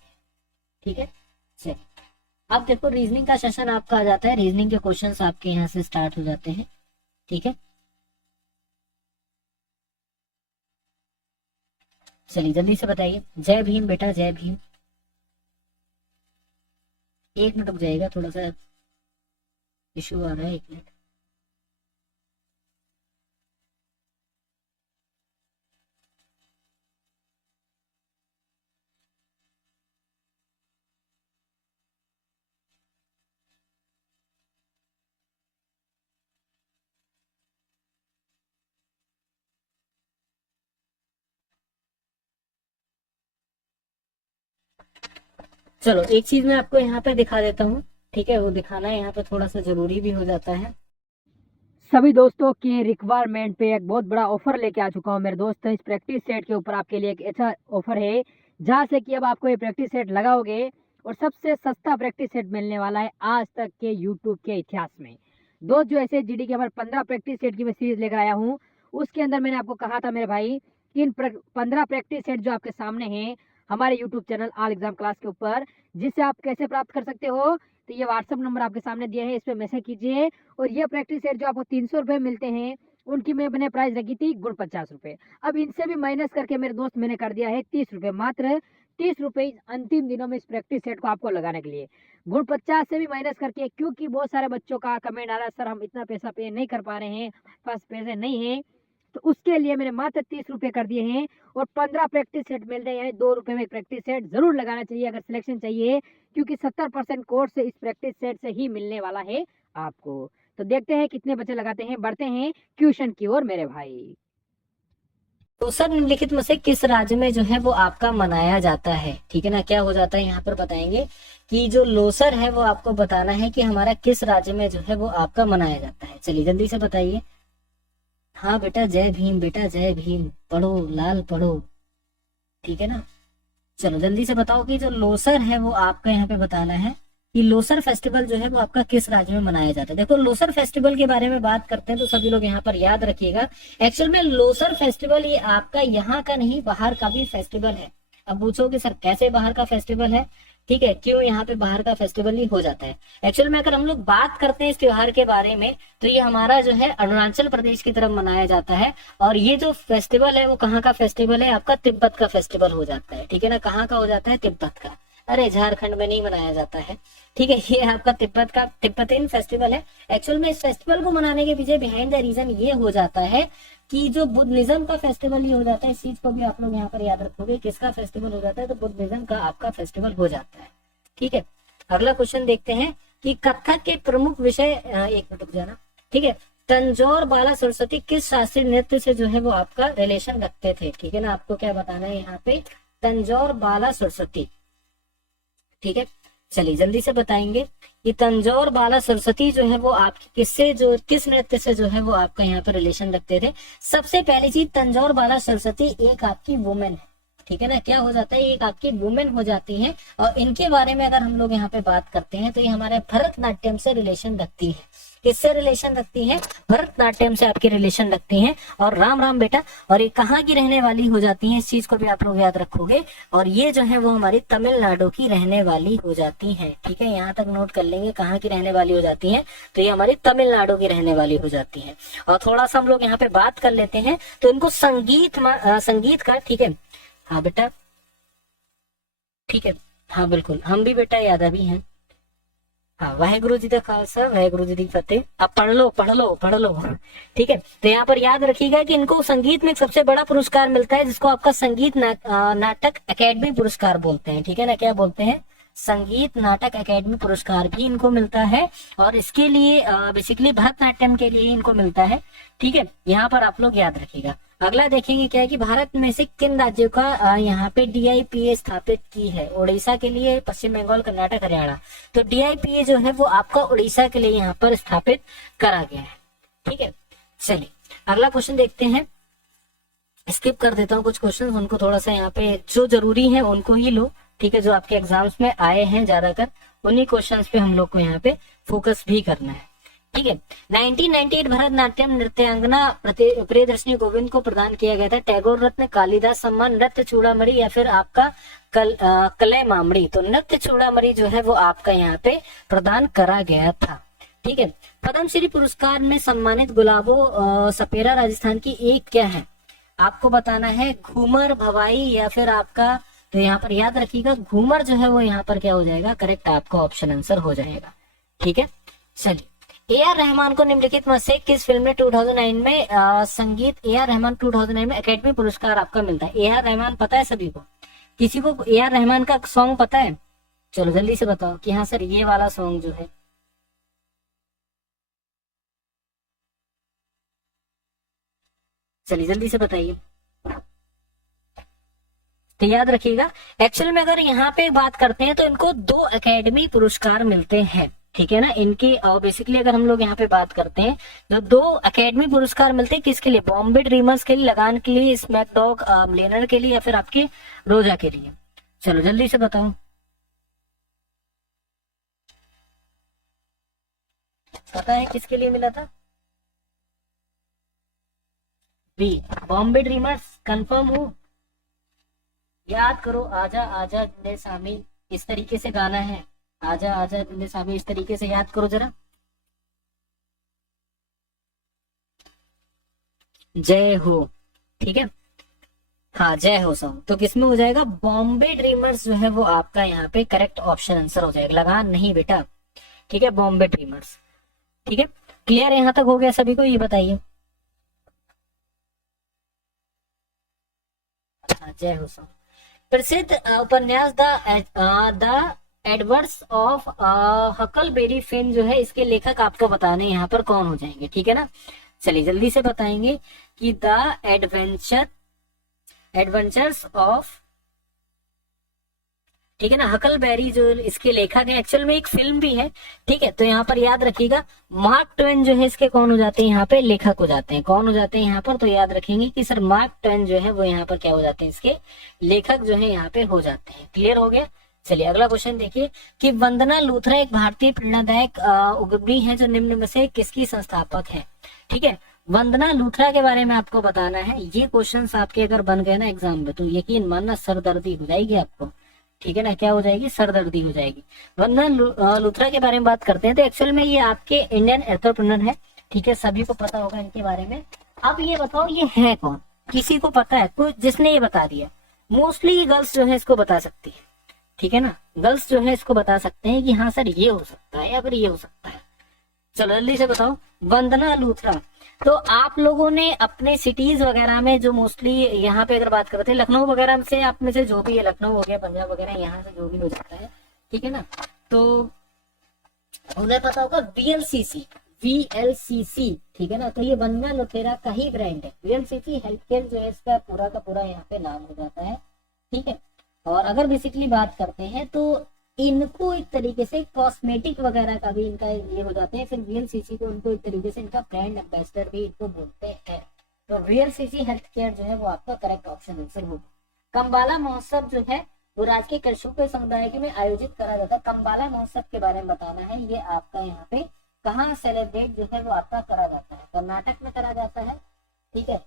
ठीक है, चलिए अब देखो रीजनिंग का सेशन आपका आ जाता है, रीजनिंग के क्वेश्चंस आपके यहाँ से स्टार्ट हो जाते हैं। ठीक है, चलिए जल्दी से बताइए। जय भीम बेटा, जय भीम। एक मिनट रुक जाएगा, थोड़ा सा इशू आ रहा है, एक मिनट। चलो एक चीज मैं आपको यहाँ पे दिखा देता हूँ। ठीक है, वो दिखाना यहाँ पे थोड़ा सा जरूरी भी हो जाता है। सभी दोस्तों के रिक्वायरमेंट पे एक बहुत बड़ा ऑफर लेके आ चुका हूँ मेरे दोस्त। इस प्रैक्टिस सेट के ऊपर आपके लिए एक अच्छा ऑफर है, जहाँ से कि अब आपको ये प्रैक्टिस सेट लगाओगे और सबसे सस्ता प्रैक्टिस सेट मिलने वाला है आज तक के यूट्यूब के इतिहास में। दोस्त जो ऐसे जीडी के हमारे 15 प्रैक्टिस सेट की मैं सीरीज लेकर आया हूँ, उसके अंदर मैंने आपको कहा था मेरे भाई कि इन 15 प्रैक्टिस सेट जो आपके सामने हैं हमारे YouTube channel all exam class के ऊपर, जिससे आप कैसे प्राप्त कर सकते हो। तो ये व्हाट्सअप नंबर आपके सामने दिया है, इस पर मैसेज कीजिए। और ये प्रैक्टिस सेट जो आपको 300 रुपये मिलते हैं, उनकी मैंने प्राइस रखी थी गुण 50 रुपये। अब इनसे भी माइनस करके मेरे दोस्त मैंने कर दिया है 30 रुपये, मात्र 30 रुपये अंतिम दिनों में इस प्रैक्टिस सेट को आपको लगाने के लिए। गुण 50 से भी माइनस करके, क्योंकि बहुत सारे बच्चों का कमेंट आ रहा है सर हम इतना पैसा पे नहीं कर पा रहे हैं, पास पैसे नहीं है, तो उसके लिए मैंने मात्र 30 रुपये कर दिए हैं। और 15 प्रैक्टिस सेट मिलते हैं, यानी 2 रुपये में प्रैक्टिस सेट जरूर लगाना चाहिए अगर सिलेक्शन चाहिए, क्योंकि 70% कोर्स इस प्रैक्टिस सेट से ही मिलने वाला है आपको। तो देखते हैं कितने बच्चे लगाते हैं, बढ़ते हैं क्वेश्चन की ओर मेरे भाई। लोसर निम्नलिखित में से किस राज्य में जो है वो आपका मनाया जाता है, ठीक है ना। क्या हो जाता है यहाँ पर बताएंगे कि जो लोसर है वो आपको बताना है कि हमारा किस राज्य में जो है वो आपका मनाया जाता है। चलिए जल्दी से बताइए। हाँ बेटा जय भीम, बेटा जय भीम, पढ़ो लाल पढ़ो, ठीक है ना। चलो जल्दी से बताओ कि जो लोसर है वो आपका यहाँ पे बताना है कि लोसर फेस्टिवल जो है वो आपका किस राज्य में मनाया जाता है। देखो लोसर फेस्टिवल के बारे में बात करते हैं तो सभी लोग यहाँ पर याद रखिएगा, एक्चुअल में लोसर फेस्टिवल ये आपका यहाँ का नहीं बाहर का भी फेस्टिवल है। अब पूछोगे सर कैसे बाहर का फेस्टिवल है, ठीक है, क्यों यहाँ पे बाहर का फेस्टिवल ही हो जाता है। एक्चुअल में अगर हम लोग बात करते हैं इस त्योहार के बारे में तो ये हमारा जो है अरुणाचल प्रदेश की तरफ मनाया जाता है। और ये जो फेस्टिवल है वो कहाँ का फेस्टिवल है, आपका तिब्बत का फेस्टिवल हो जाता है, ठीक है ना। कहाँ का हो जाता है, तिब्बत का। अरे झारखंड में नहीं मनाया जाता है, ठीक है, ये आपका तिब्बत का तिब्बतिन फेस्टिवल है। एक्चुअल में इस फेस्टिवल को मनाने के पीछे बिहाइंड द रीजन ये हो जाता है कि जो बुद्धिज्म का फेस्टिवल ही हो जाता है। इस चीज को भी आप लोग यहाँ पर याद रखोगे, किसका फेस्टिवल हो जाता है, तो बुद्धिज्म का आपका फेस्टिवल हो जाता है, ठीक है। अगला क्वेश्चन देखते हैं कि कथक के प्रमुख विषय, एक मिनट रुक जाना, ठीक है, तंजौर बाला सरस्वती किस शास्त्रीय नृत्य से जो है वो आपका रिलेशन रखते थे, ठीक है ना। आपको क्या बताना है यहाँ पे, तंजौर बाला सरस्वती, ठीक है। चलिए जल्दी से बताएंगे कि तंजौर बाला सरस्वती जो है वो आपकी किस नृत्य से जो है वो आपका यहाँ पर रिलेशन रखते थे। सबसे पहली चीज, तंजौर बाला सरस्वती एक आपकी वुमेन है, ठीक है ना। क्या हो जाता है, एक आपकी वुमेन हो जाती है। और इनके बारे में अगर हम लोग यहाँ पे बात करते हैं तो ये हमारे भरतनाट्यम से रिलेशन रखती है। किससे रिलेशन रखती है, भरतनाट्यम से आपकी रिलेशन रखती है। और राम राम बेटा, और ये कहाँ की रहने वाली हो जाती है, इस चीज को भी आप लोग याद रखोगे। और ये जो है वो हमारी तमिलनाडु की रहने वाली हो जाती है, ठीक है। यहाँ तक नोट कर लेंगे कहाँ की रहने वाली हो जाती है, तो ये हमारी तमिलनाडु की रहने वाली हो जाती है। और थोड़ा सा हम लोग यहाँ पे बात कर लेते हैं तो इनको संगीत का, ठीक है, हाँ बेटा, ठीक है, हाँ बिल्कुल, हम भी बेटा याद भी हैं। हाँ, वाहेगुरु जी का खालसा वाहेगुरु जी की फतेह। अब पढ़ लो पढ़ लो पढ़ लो, ठीक है। तो यहाँ पर याद रखिएगा कि इनको संगीत में एक सबसे बड़ा पुरस्कार मिलता है, जिसको आपका संगीत नाटक अकेडमी पुरस्कार बोलते हैं, ठीक है ना। क्या बोलते हैं, संगीत नाटक अकेडमी पुरस्कार भी इनको मिलता है। और इसके लिए बेसिकली भरतनाट्यम के लिए इनको मिलता है, ठीक है। यहाँ पर आप लोग याद रखिएगा। अगला देखेंगे क्या है कि भारत में से किन राज्यों का यहाँ पे DIPA स्थापित की है। उड़ीसा के लिए, पश्चिम बंगाल, कर्नाटक, हरियाणा। तो DIPA जो है वो आपका उड़ीसा के लिए यहाँ पर स्थापित करा गया है, ठीक है। चलिए अगला क्वेश्चन देखते हैं। स्किप कर देता हूँ कुछ क्वेश्चन, उनको थोड़ा सा यहाँ पे जो जरूरी है उनको ही लो, ठीक है। जो आपके एग्जाम्स में आए हैं ज्यादातर उन्हीं क्वेश्चंस पे हम लोग को यहाँ पे फोकस भी करना है, ठीक है। 1998 भरतनाट्यम नृत्यांगना प्रियदर्शनी गोविंद को प्रदान किया गया था टैगोर रत्न, कालिदास सम्मान, नृत्य चूड़ामणि या फिर आपका कलैमामणि। तो नृत्य चूड़ामणि जो है वो आपका यहाँ पे प्रदान करा गया था, ठीक है। पद्मश्री पुरस्कार में सम्मानित गुलाबो सपेरा राजस्थान की एक क्या है, आपको बताना है, घूमर, भवाई या फिर आपका, तो यहाँ पर याद रखिएगा घूमर जो है वो यहाँ पर क्या हो जाएगा, करेक्ट आपका ऑप्शन आंसर हो जाएगा, ठीक है। चलिए AR रहमान को निम्नलिखित में से किस फिल्म में 2009 में संगीत AR रहमान 2009 में अकेडमी पुरस्कार आपका मिलता है। AR रहमान पता है सभी को, किसी को AR रहमान का सॉन्ग पता है, चलो जल्दी से बताओ कि हाँ सर ये वाला सॉन्ग जो है, चलिए जल्दी से बताइए। तो याद रखिएगा एक्चुअल में अगर यहाँ पे बात करते हैं तो इनको 2 अकेडमी पुरस्कार मिलते हैं, ठीक है ना। इनकी बेसिकली अगर हम लोग यहाँ पे बात करते हैं, जो 2 अकेडमी पुरस्कार मिलते हैं किसके लिए, बॉम्बे ड्रीमर्स के लिए, लगान के लिए, स्मैक डॉग लेनर के लिए, या फिर आपके रोजा के लिए। चलो जल्दी से बताओ, पता है किसके लिए मिला था? B, Bombay dreamers. कंफर्म हो? याद करो, आजा आजा जिंदे सामी, इस तरीके से गाना है, आजा आजा जिंदे सामी, इस तरीके से याद करो जरा। जय हो, ठीक है, हाँ जय हो सॉन्ग। तो किसमें हो जाएगा, बॉम्बे ड्रीमर्स जो है वो आपका यहाँ पे करेक्ट ऑप्शन आंसर हो जाएगा, लगान नहीं बेटा, ठीक है, बॉम्बे ड्रीमर्स। ठीक है, क्लियर यहाँ तक हो गया सभी को, ये बताइए। हाँ जय हो सॉन्ग। प्रसिद्ध उपन्यास the Edwards of Huckleberry Finn जो है, इसके लेखक आपको बताने यहाँ पर कौन हो जाएंगे, ठीक है ना। चलिए जल्दी से बताएंगे कि द एडवेंचर्स ऑफ, ठीक है ना, हकलबेरी जो इसके लेखक है, एक्चुअल में एक फिल्म भी है, ठीक है। तो यहाँ पर याद रखिएगा, मार्क ट्वेन जो है इसके कौन हो जाते हैं, यहाँ पे लेखक हो जाते हैं। कौन हो जाते हैं यहाँ पर, तो याद रखेंगे कि सर मार्क ट्वेन जो है वो यहाँ पर क्या हो जाते हैं, इसके लेखक जो है यहाँ पे हो जाते हैं। क्लियर हो गया। चलिए अगला क्वेश्चन देखिए कि वंदना लूथरा एक भारतीय प्रेरणादायक उद्यमी है जो निम्न में से किसकी संस्थापक है, ठीक है। वंदना लूथरा के बारे में आपको बताना है। ये क्वेश्चंस आपके अगर बन गए ना एग्जाम में, तो यकीन मानना सरदर्दी हो जाएगी आपको, ठीक है ना। क्या हो जाएगी, सरदर्दी हो जाएगी। वंदना लूथरा के बारे में बात करते हैं, तो एक्चुअल में ये आपके इंडियन एंटरप्रेन्योर है, ठीक है, सभी को पता होगा इनके बारे में। अब ये बताओ ये है कौन, किसी को पता है कोई जिसने ये बता दिया? मोस्टली गर्ल्स जो है इसको बता सकती है, ठीक है ना, गर्ल्स जो है इसको बता सकते हैं कि हाँ सर ये हो सकता है या फिर ये हो सकता है। चलो जल्दी से बताओ, वंदना लूथरा। तो आप लोगों ने अपने सिटीज वगैरह में जो मोस्टली यहाँ पे अगर बात करते हैं, लखनऊ वगैरह से, आप में से जो भी है, लखनऊ हो गया, पंजाब वगैरह, यहाँ से जो भी हो जाता है, ठीक है ना, तो उन्हें पता होगा VLCC, ठीक है ना। तो ये वंदना लूथरा का ही ब्रांड है, VLCC हेल्थ केयर जो है इसका पूरा का पूरा यहाँ पे नाम हो जाता है, ठीक है। और अगर बेसिकली बात करते हैं तो इनको एक तरीके से कॉस्मेटिक वगैरह का भी इनका ये हो जाते हैं, फिर VLCC को उनको एक तरीके से इनका ब्रांड एम्बेसडर भी इनको बोलते हैं। तो VLCC हेल्थ केयर जो है वो आपका करेक्ट ऑप्शन आंसर होगा। कम्बाला महोत्सव जो है वो राज्य के कृषकों के समुदाय में आयोजित करा जाता है। कम्बाला महोत्सव के बारे में बताना है, ये आपका यहाँ पे कहाँ सेलिब्रेट जो है वो आपका करा जाता है, कर्नाटक में करा जाता है, ठीक है,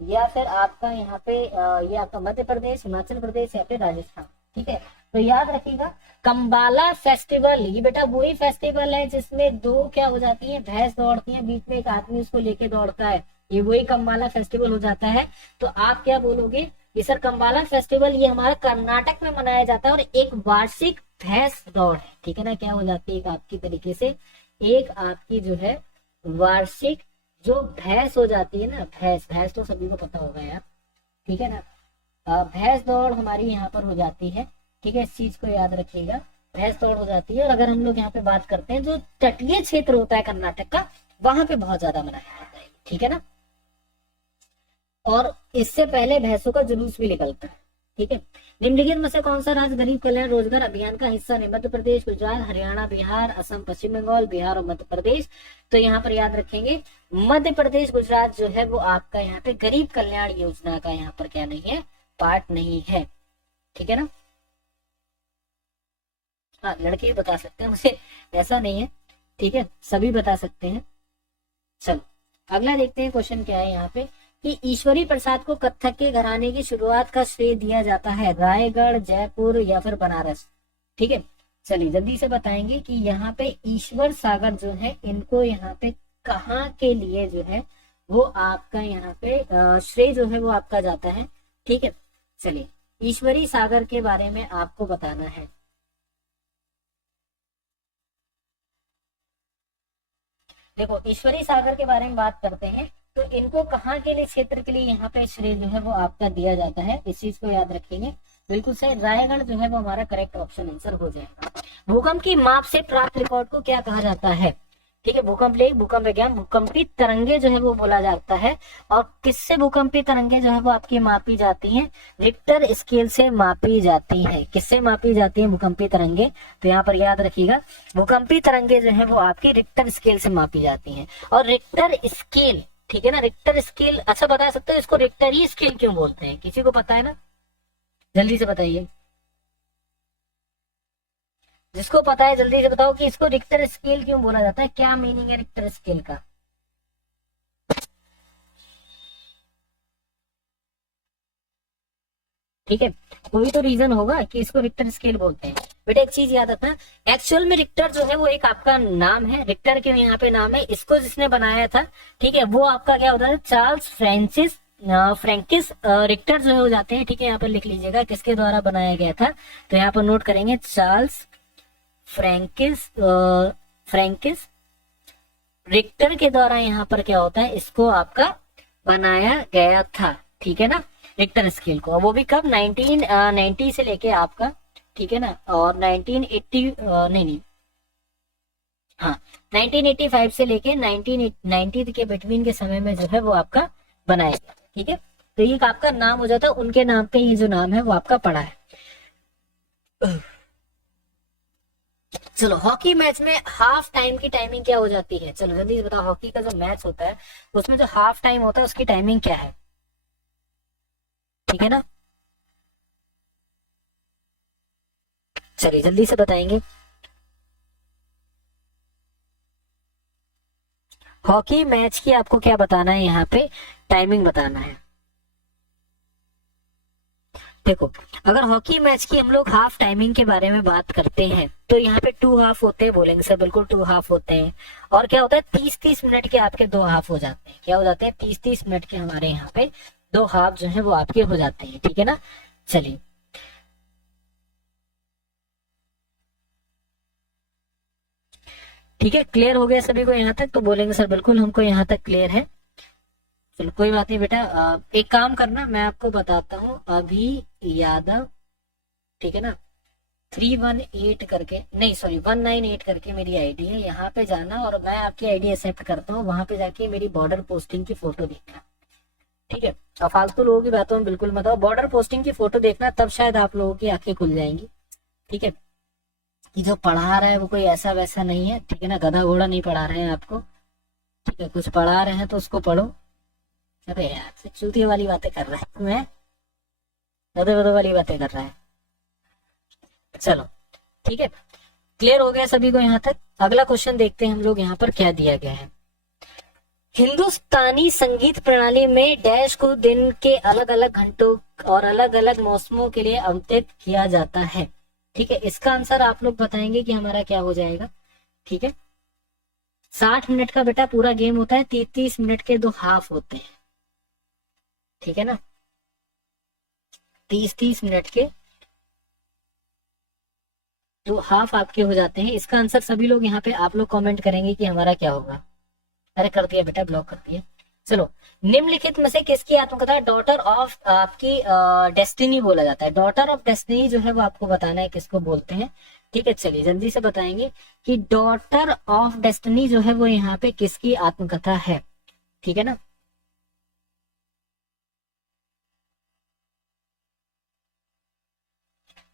या फिर आपका यहाँ पे ये आपका मध्य प्रदेश, हिमाचल प्रदेश या फिर राजस्थान, ठीक है। तो याद रखिएगा कम्बाला फेस्टिवल, ये बेटा वही फेस्टिवल है जिसमें 2 क्या हो जाती है, भैंस दौड़ती है, बीच में एक आदमी उसको लेके दौड़ता है, ये वही कम्बाला फेस्टिवल हो जाता है। तो आप क्या बोलोगे कि सर कम्बाला फेस्टिवल ये हमारा कर्नाटक में मनाया जाता है और एक वार्षिक भैंस दौड़ है, ठीक है ना। क्या हो जाती है, एक आपकी तरीके से एक आपकी जो है वार्षिक जो भैंस हो जाती है ना, भैंस तो सभी को पता होगा यार, ठीक है ना। भैंस दौड़ हमारी यहाँ पर हो जाती है, ठीक है, इस चीज को याद रखिएगा, भैंस दौड़ हो जाती है। और अगर हम लोग यहाँ पे बात करते हैं, जो तटीय क्षेत्र होता है कर्नाटक का, वहां पे बहुत ज्यादा मनाया जाता है, ठीक है ना। और इससे पहले भैंसों का जुलूस भी निकलता है, ठीक है। निम्नलिखित में से कौन सा राज्य गरीब कल्याण रोजगार अभियान का हिस्सा नहीं? मध्य प्रदेश, गुजरात, हरियाणा, बिहार, असम, पश्चिम बंगाल, बिहार और मध्य प्रदेश। तो यहाँ पर याद रखेंगे मध्य प्रदेश, गुजरात जो है वो आपका यहाँ पे गरीब कल्याण योजना का यहाँ पर क्या नहीं है, पार्ट नहीं है, ठीक है ना। हाँ लड़के भी बता सकते हैं, मुझे ऐसा नहीं है, ठीक है, सभी बता सकते हैं। चलो अगला देखते हैं, क्वेश्चन क्या है यहाँ पे कि ईश्वरी प्रसाद को कथक के घराने की शुरुआत का श्रेय दिया जाता है, रायगढ़, जयपुर या फिर बनारस, ठीक है। चलिए जल्दी से बताएंगे कि यहाँ पे ईश्वर सागर जो है इनको यहाँ पे कहाँ के लिए जो है वो आपका यहाँ पे श्रेय जो है वो आपका जाता है, ठीक है। चलिए ईश्वरी सागर के बारे में आपको बताना है। देखो ईश्वरी सागर के बारे में बात करते हैं, तो इनको कहाँ के लिए, क्षेत्र के लिए यहाँ पे श्रेय जो है वो आपका दिया जाता है, इस चीज को याद रखेंगे। बिल्कुल सही, रायगढ़ जो है वो हमारा करेक्ट ऑप्शन आंसर हो जाएगा। भूकंप की माप से प्राप्त रिकॉर्ड को क्या कहा जाता है? ठीक है, भूकंप भूकंप विज्ञान, भूकंपी तरंगे जो है वो बोला जाता है। और किससे भूकंपी तरंगे जो है वो आपकी मापी जाती हैं? रिक्टर स्केल से मापी जाती है। किससे मापी जाती है भूकंपी तरंगे? तो यहाँ पर याद रखिएगा, भूकंपी तरंगे जो है वो आपकी रिक्टर स्केल से मापी जाती हैं। और रिक्टर स्केल, ठीक है ना, रिक्टर स्केल, अच्छा बता सकते हो इसको रिक्टर ही स्केल क्यों बोलते हैं? किसी को पता है ना? जल्दी से बताइए, जिसको पता है जल्दी से बताओ कि इसको रिक्टर स्केल क्यों बोला जाता है, क्या मीनिंग है रिक्टर स्केल का? ठीक है, कोई तो रीजन होगा कि इसको रिक्टर स्केल बोलते हैं। बेटा एक चीज याद रखना, एक्चुअल में रिक्टर जो है वो एक आपका नाम है, रिक्टर के यहाँ पे नाम है, इसको जिसने बनाया था, ठीक है, वो आपका क्या होता है? चार्ल्स फ्रांसिस फ्रैंकिस रिक्टर जो है हो जाते हैं। ठीक है, यहाँ पर लिख लीजिएगा किसके द्वारा बनाया गया था, तो यहाँ पर नोट करेंगे, चार्ल्स फ्रैंकिस फ्रैंकिस रिक्टर के द्वारा यहाँ पर क्या होता है, इसको आपका बनाया गया था। ठीक है ना, रिक्टर स्केल को, वो भी कब? 1990 से लेके आपका, ठीक है ना, और 1980 नहीं नहीं, हाँ 1985 से लेके 1990 के बिटवीन के समय में जो है वो आपका बनाया गया। ठीक है, तो ये आपका नाम हो जाता है, उनके नाम पे ये जो नाम है वो आपका पड़ा है। चलो, हॉकी मैच में हाफ टाइम की टाइमिंग क्या हो जाती है? चलो जल्दी से बताओ, हॉकी का जो मैच होता है उसमें जो हाफ टाइम होता है उसकी टाइमिंग क्या है? ठीक है ना, चलिए जल्दी से बताएंगे, हॉकी मैच की आपको क्या बताना है यहाँ पे? टाइमिंग बताना है। देखो, अगर हॉकी मैच की हम लोग हाफ टाइमिंग के बारे में बात करते हैं तो यहाँ पे 2 हाफ होते हैं, बोलेंगे सर बिल्कुल 2 हाफ होते हैं। और क्या होता है, 30-30 मिनट के आपके 2 हाफ हो जाते हैं। क्या हो जाते हैं? 30-30 मिनट के हमारे यहाँ पे 2 हाफ जो है वो आपके हो जाते हैं। ठीक है ना, चलिए ठीक है, क्लियर हो गया सभी को यहाँ तक? तो बोलेंगे सर बिल्कुल हमको यहाँ तक क्लियर है। चलो कोई बात नहीं बेटा, एक काम करना, मैं आपको बताता हूँ, अभी यादव, ठीक है ना, 318 करके, नहीं सॉरी 198 करके मेरी आईडी है, यहाँ पे जाना और मैं आपकी आईडी एक्सेप्ट करता हूँ, वहां पे जाके मेरी बॉर्डर पोस्टिंग की फोटो देखना। ठीक है, और फालतू लोगों की बातों में बिल्कुल मत आओ, बॉर्डर पोस्टिंग की फोटो देखना, तब शायद आप लोगों की आंखें खुल जाएंगी। ठीक है, कि जो पढ़ा रहा है वो कोई ऐसा वैसा नहीं है, ठीक है ना, गधा घोड़ा नहीं पढ़ा रहे हैं आपको। ठीक है, कुछ पढ़ा रहे हैं तो उसको पढ़ो। अरे यार चूतिया वाली बातें कर रहा है, तुम्हें गधे गधे वाली बातें कर रहा है। चलो ठीक है, क्लियर हो गया सभी को यहाँ तक? अगला क्वेश्चन देखते हैं हम लोग, यहाँ पर क्या दिया गया है। हिंदुस्तानी संगीत प्रणाली में डैश को दिन के अलग अलग घंटों और अलग अलग मौसमों के लिए आवंटित किया जाता है। ठीक है, इसका आंसर आप लोग बताएंगे कि हमारा क्या हो जाएगा। ठीक है, 60 मिनट का बेटा पूरा गेम होता है, 30-30 मिनट के 2 हाफ होते हैं। ठीक है ना, 30-30 मिनट के 2 हाफ आपके हो जाते हैं। इसका आंसर सभी लोग यहाँ पे आप लोग कमेंट करेंगे कि हमारा क्या होगा। अरे कर दिया बेटा, ब्लॉक कर दिया। चलो, निम्नलिखित में से किसकी आत्मकथा डॉटर ऑफ आपकी डेस्टिनी बोला जाता है? डॉटर ऑफ डेस्टिनी जो है वो आपको बताना है किसको बोलते हैं। ठीक है, चलिए जल्दी से बताएंगे कि डॉटर ऑफ डेस्टिनी जो है वो यहाँ पे किसकी आत्मकथा है। ठीक है ना,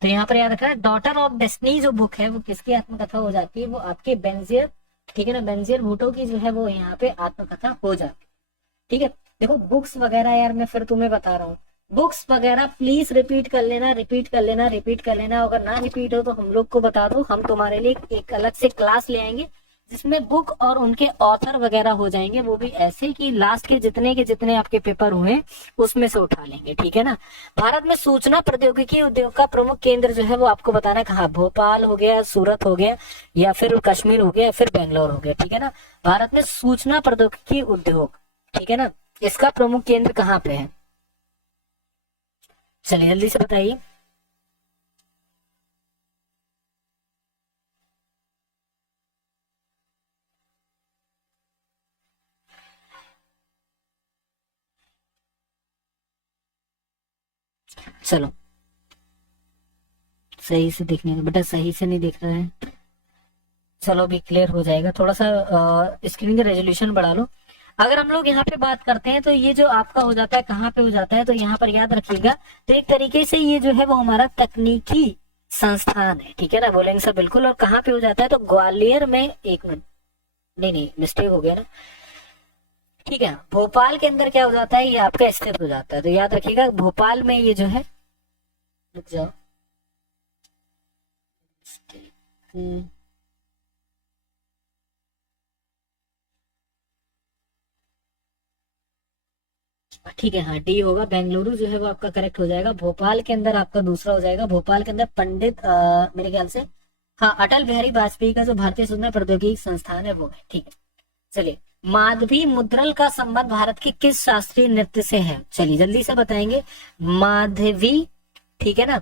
तो यहाँ पर याद रखना, डॉटर ऑफ डेस्टिनी जो बुक है वो किसकी आत्मकथा हो जाती है? वो आपके बेंजियर, ठीक है ना, बेंजियर भुट्टो की जो है वो यहाँ पे आत्मकथा हो जाती है। ठीक है, देखो बुक्स वगैरह यार मैं फिर तुम्हें बता रहा हूँ, बुक्स वगैरह प्लीज रिपीट कर लेना, रिपीट कर लेना, रिपीट कर लेना। अगर ना रिपीट हो तो हम लोग को बता दो, हम तुम्हारे लिए एक अलग से क्लास ले आएंगे जिसमें बुक और उनके ऑथर वगैरह हो जाएंगे, वो भी ऐसे कि लास्ट के जितने आपके पेपर हुए उसमें से उठा लेंगे। ठीक है ना, भारत में सूचना प्रौद्योगिकी उद्योग का प्रमुख केंद्र जो है वो आपको बताना है कहाँ? भोपाल हो गया, सूरत हो गया, या फिर कश्मीर हो गया, या फिर बेंगलोर हो गया। ठीक है ना, भारत में सूचना प्रौद्योगिकी उद्योग, ठीक है ना, इसका प्रमुख केंद्र कहाँ पे है? चलिए जल्दी से बताइए। चलो सही से देखने का बेटा, सही से नहीं देख रहा है। चलो अभी क्लियर हो जाएगा। थोड़ा सा स्क्रीन का रेजोल्यूशन बढ़ा लो। अगर हम लोग यहाँ पे बात करते हैं तो ये जो आपका हो जाता है कहाँ पे हो जाता है, तो यहाँ पर याद रखिएगा, तो एक तरीके से ये जो है वो हमारा तकनीकी संस्थान है, ठीक है ना, बोलेंगे सब बिल्कुल। और कहाँ पे हो जाता है, तो ग्वालियर में, एक मिनट, नहीं नहीं मिस्टेक हो गया ना, ठीक है, भोपाल के अंदर क्या हो जाता है, ये आपका स्थित हो जाता है, तो याद रखिएगा भोपाल में ये जो है, रुक जाओ, हम्म, ठीक है, हाँ डी होगा, बेंगलुरु जो है वो आपका करेक्ट हो जाएगा। भोपाल के अंदर आपका दूसरा हो जाएगा, भोपाल के अंदर पंडित मेरे ख्याल से, हाँ, अटल बिहारी वाजपेयी का जो भारतीय सूचना प्रौद्योगिकी संस्थान है वो है, ठीक है। चलिए, माधवी मुद्रल का संबंध भारत के किस शास्त्रीय नृत्य से है, चलिए जल्दी से बताएंगे। माधवी, ठीक है ना,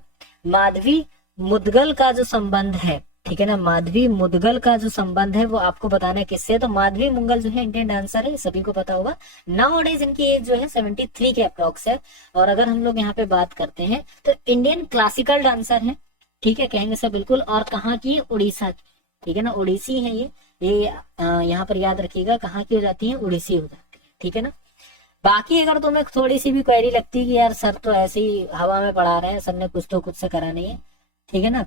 माधवी मुदगल का जो संबंध है, ठीक है ना, माधवी मुदगल का जो संबंध है वो आपको बताना है किससे है। तो माधवी मुंगल जो है इंडियन डांसर है, सभी को पता होगा। नाउ डेज इनकी एज जो है 73 के अप्रोक्स है। और अगर हम लोग यहाँ पे बात करते हैं तो इंडियन क्लासिकल डांसर है, ठीक है, कहेंगे सब बिल्कुल। और कहाँ की, उड़ीसा की, ठीक है ना, उड़ीसी है ये यहाँ पर याद रखिएगा कहाँ की हो जाती है, उड़ीसी हो जाती है, ठीक है ना। बाकी अगर तुम्हें थोड़ी सी भी क्वेरी लगती है कि यार सर तो ऐसे ही हवा में पढ़ा रहे हैं, सर ने कुछ तो खुद से करा नहीं है, ठीक है ना,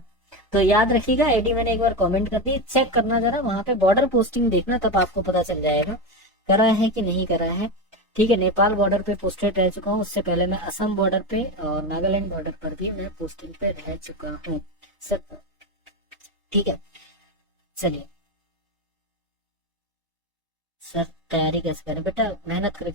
तो याद रखिएगा आईडी मैंने एक बार कमेंट कर दी, चेक करना जरा वहां पे बॉर्डर पोस्टिंग देखना, तब आपको पता चल जाएगा करा है कि नहीं करा है, ठीक है। नेपाल बॉर्डर पे पोस्टेड रह चुका हूँ, उससे पहले मैं असम बॉर्डर पे और नागालैंड बॉर्डर पर भी मैं पोस्टिंग पे रह चुका हूँ सर, ठीक है। चलिए, सर तैयारी कैसे करें बेटा, मेहनत करके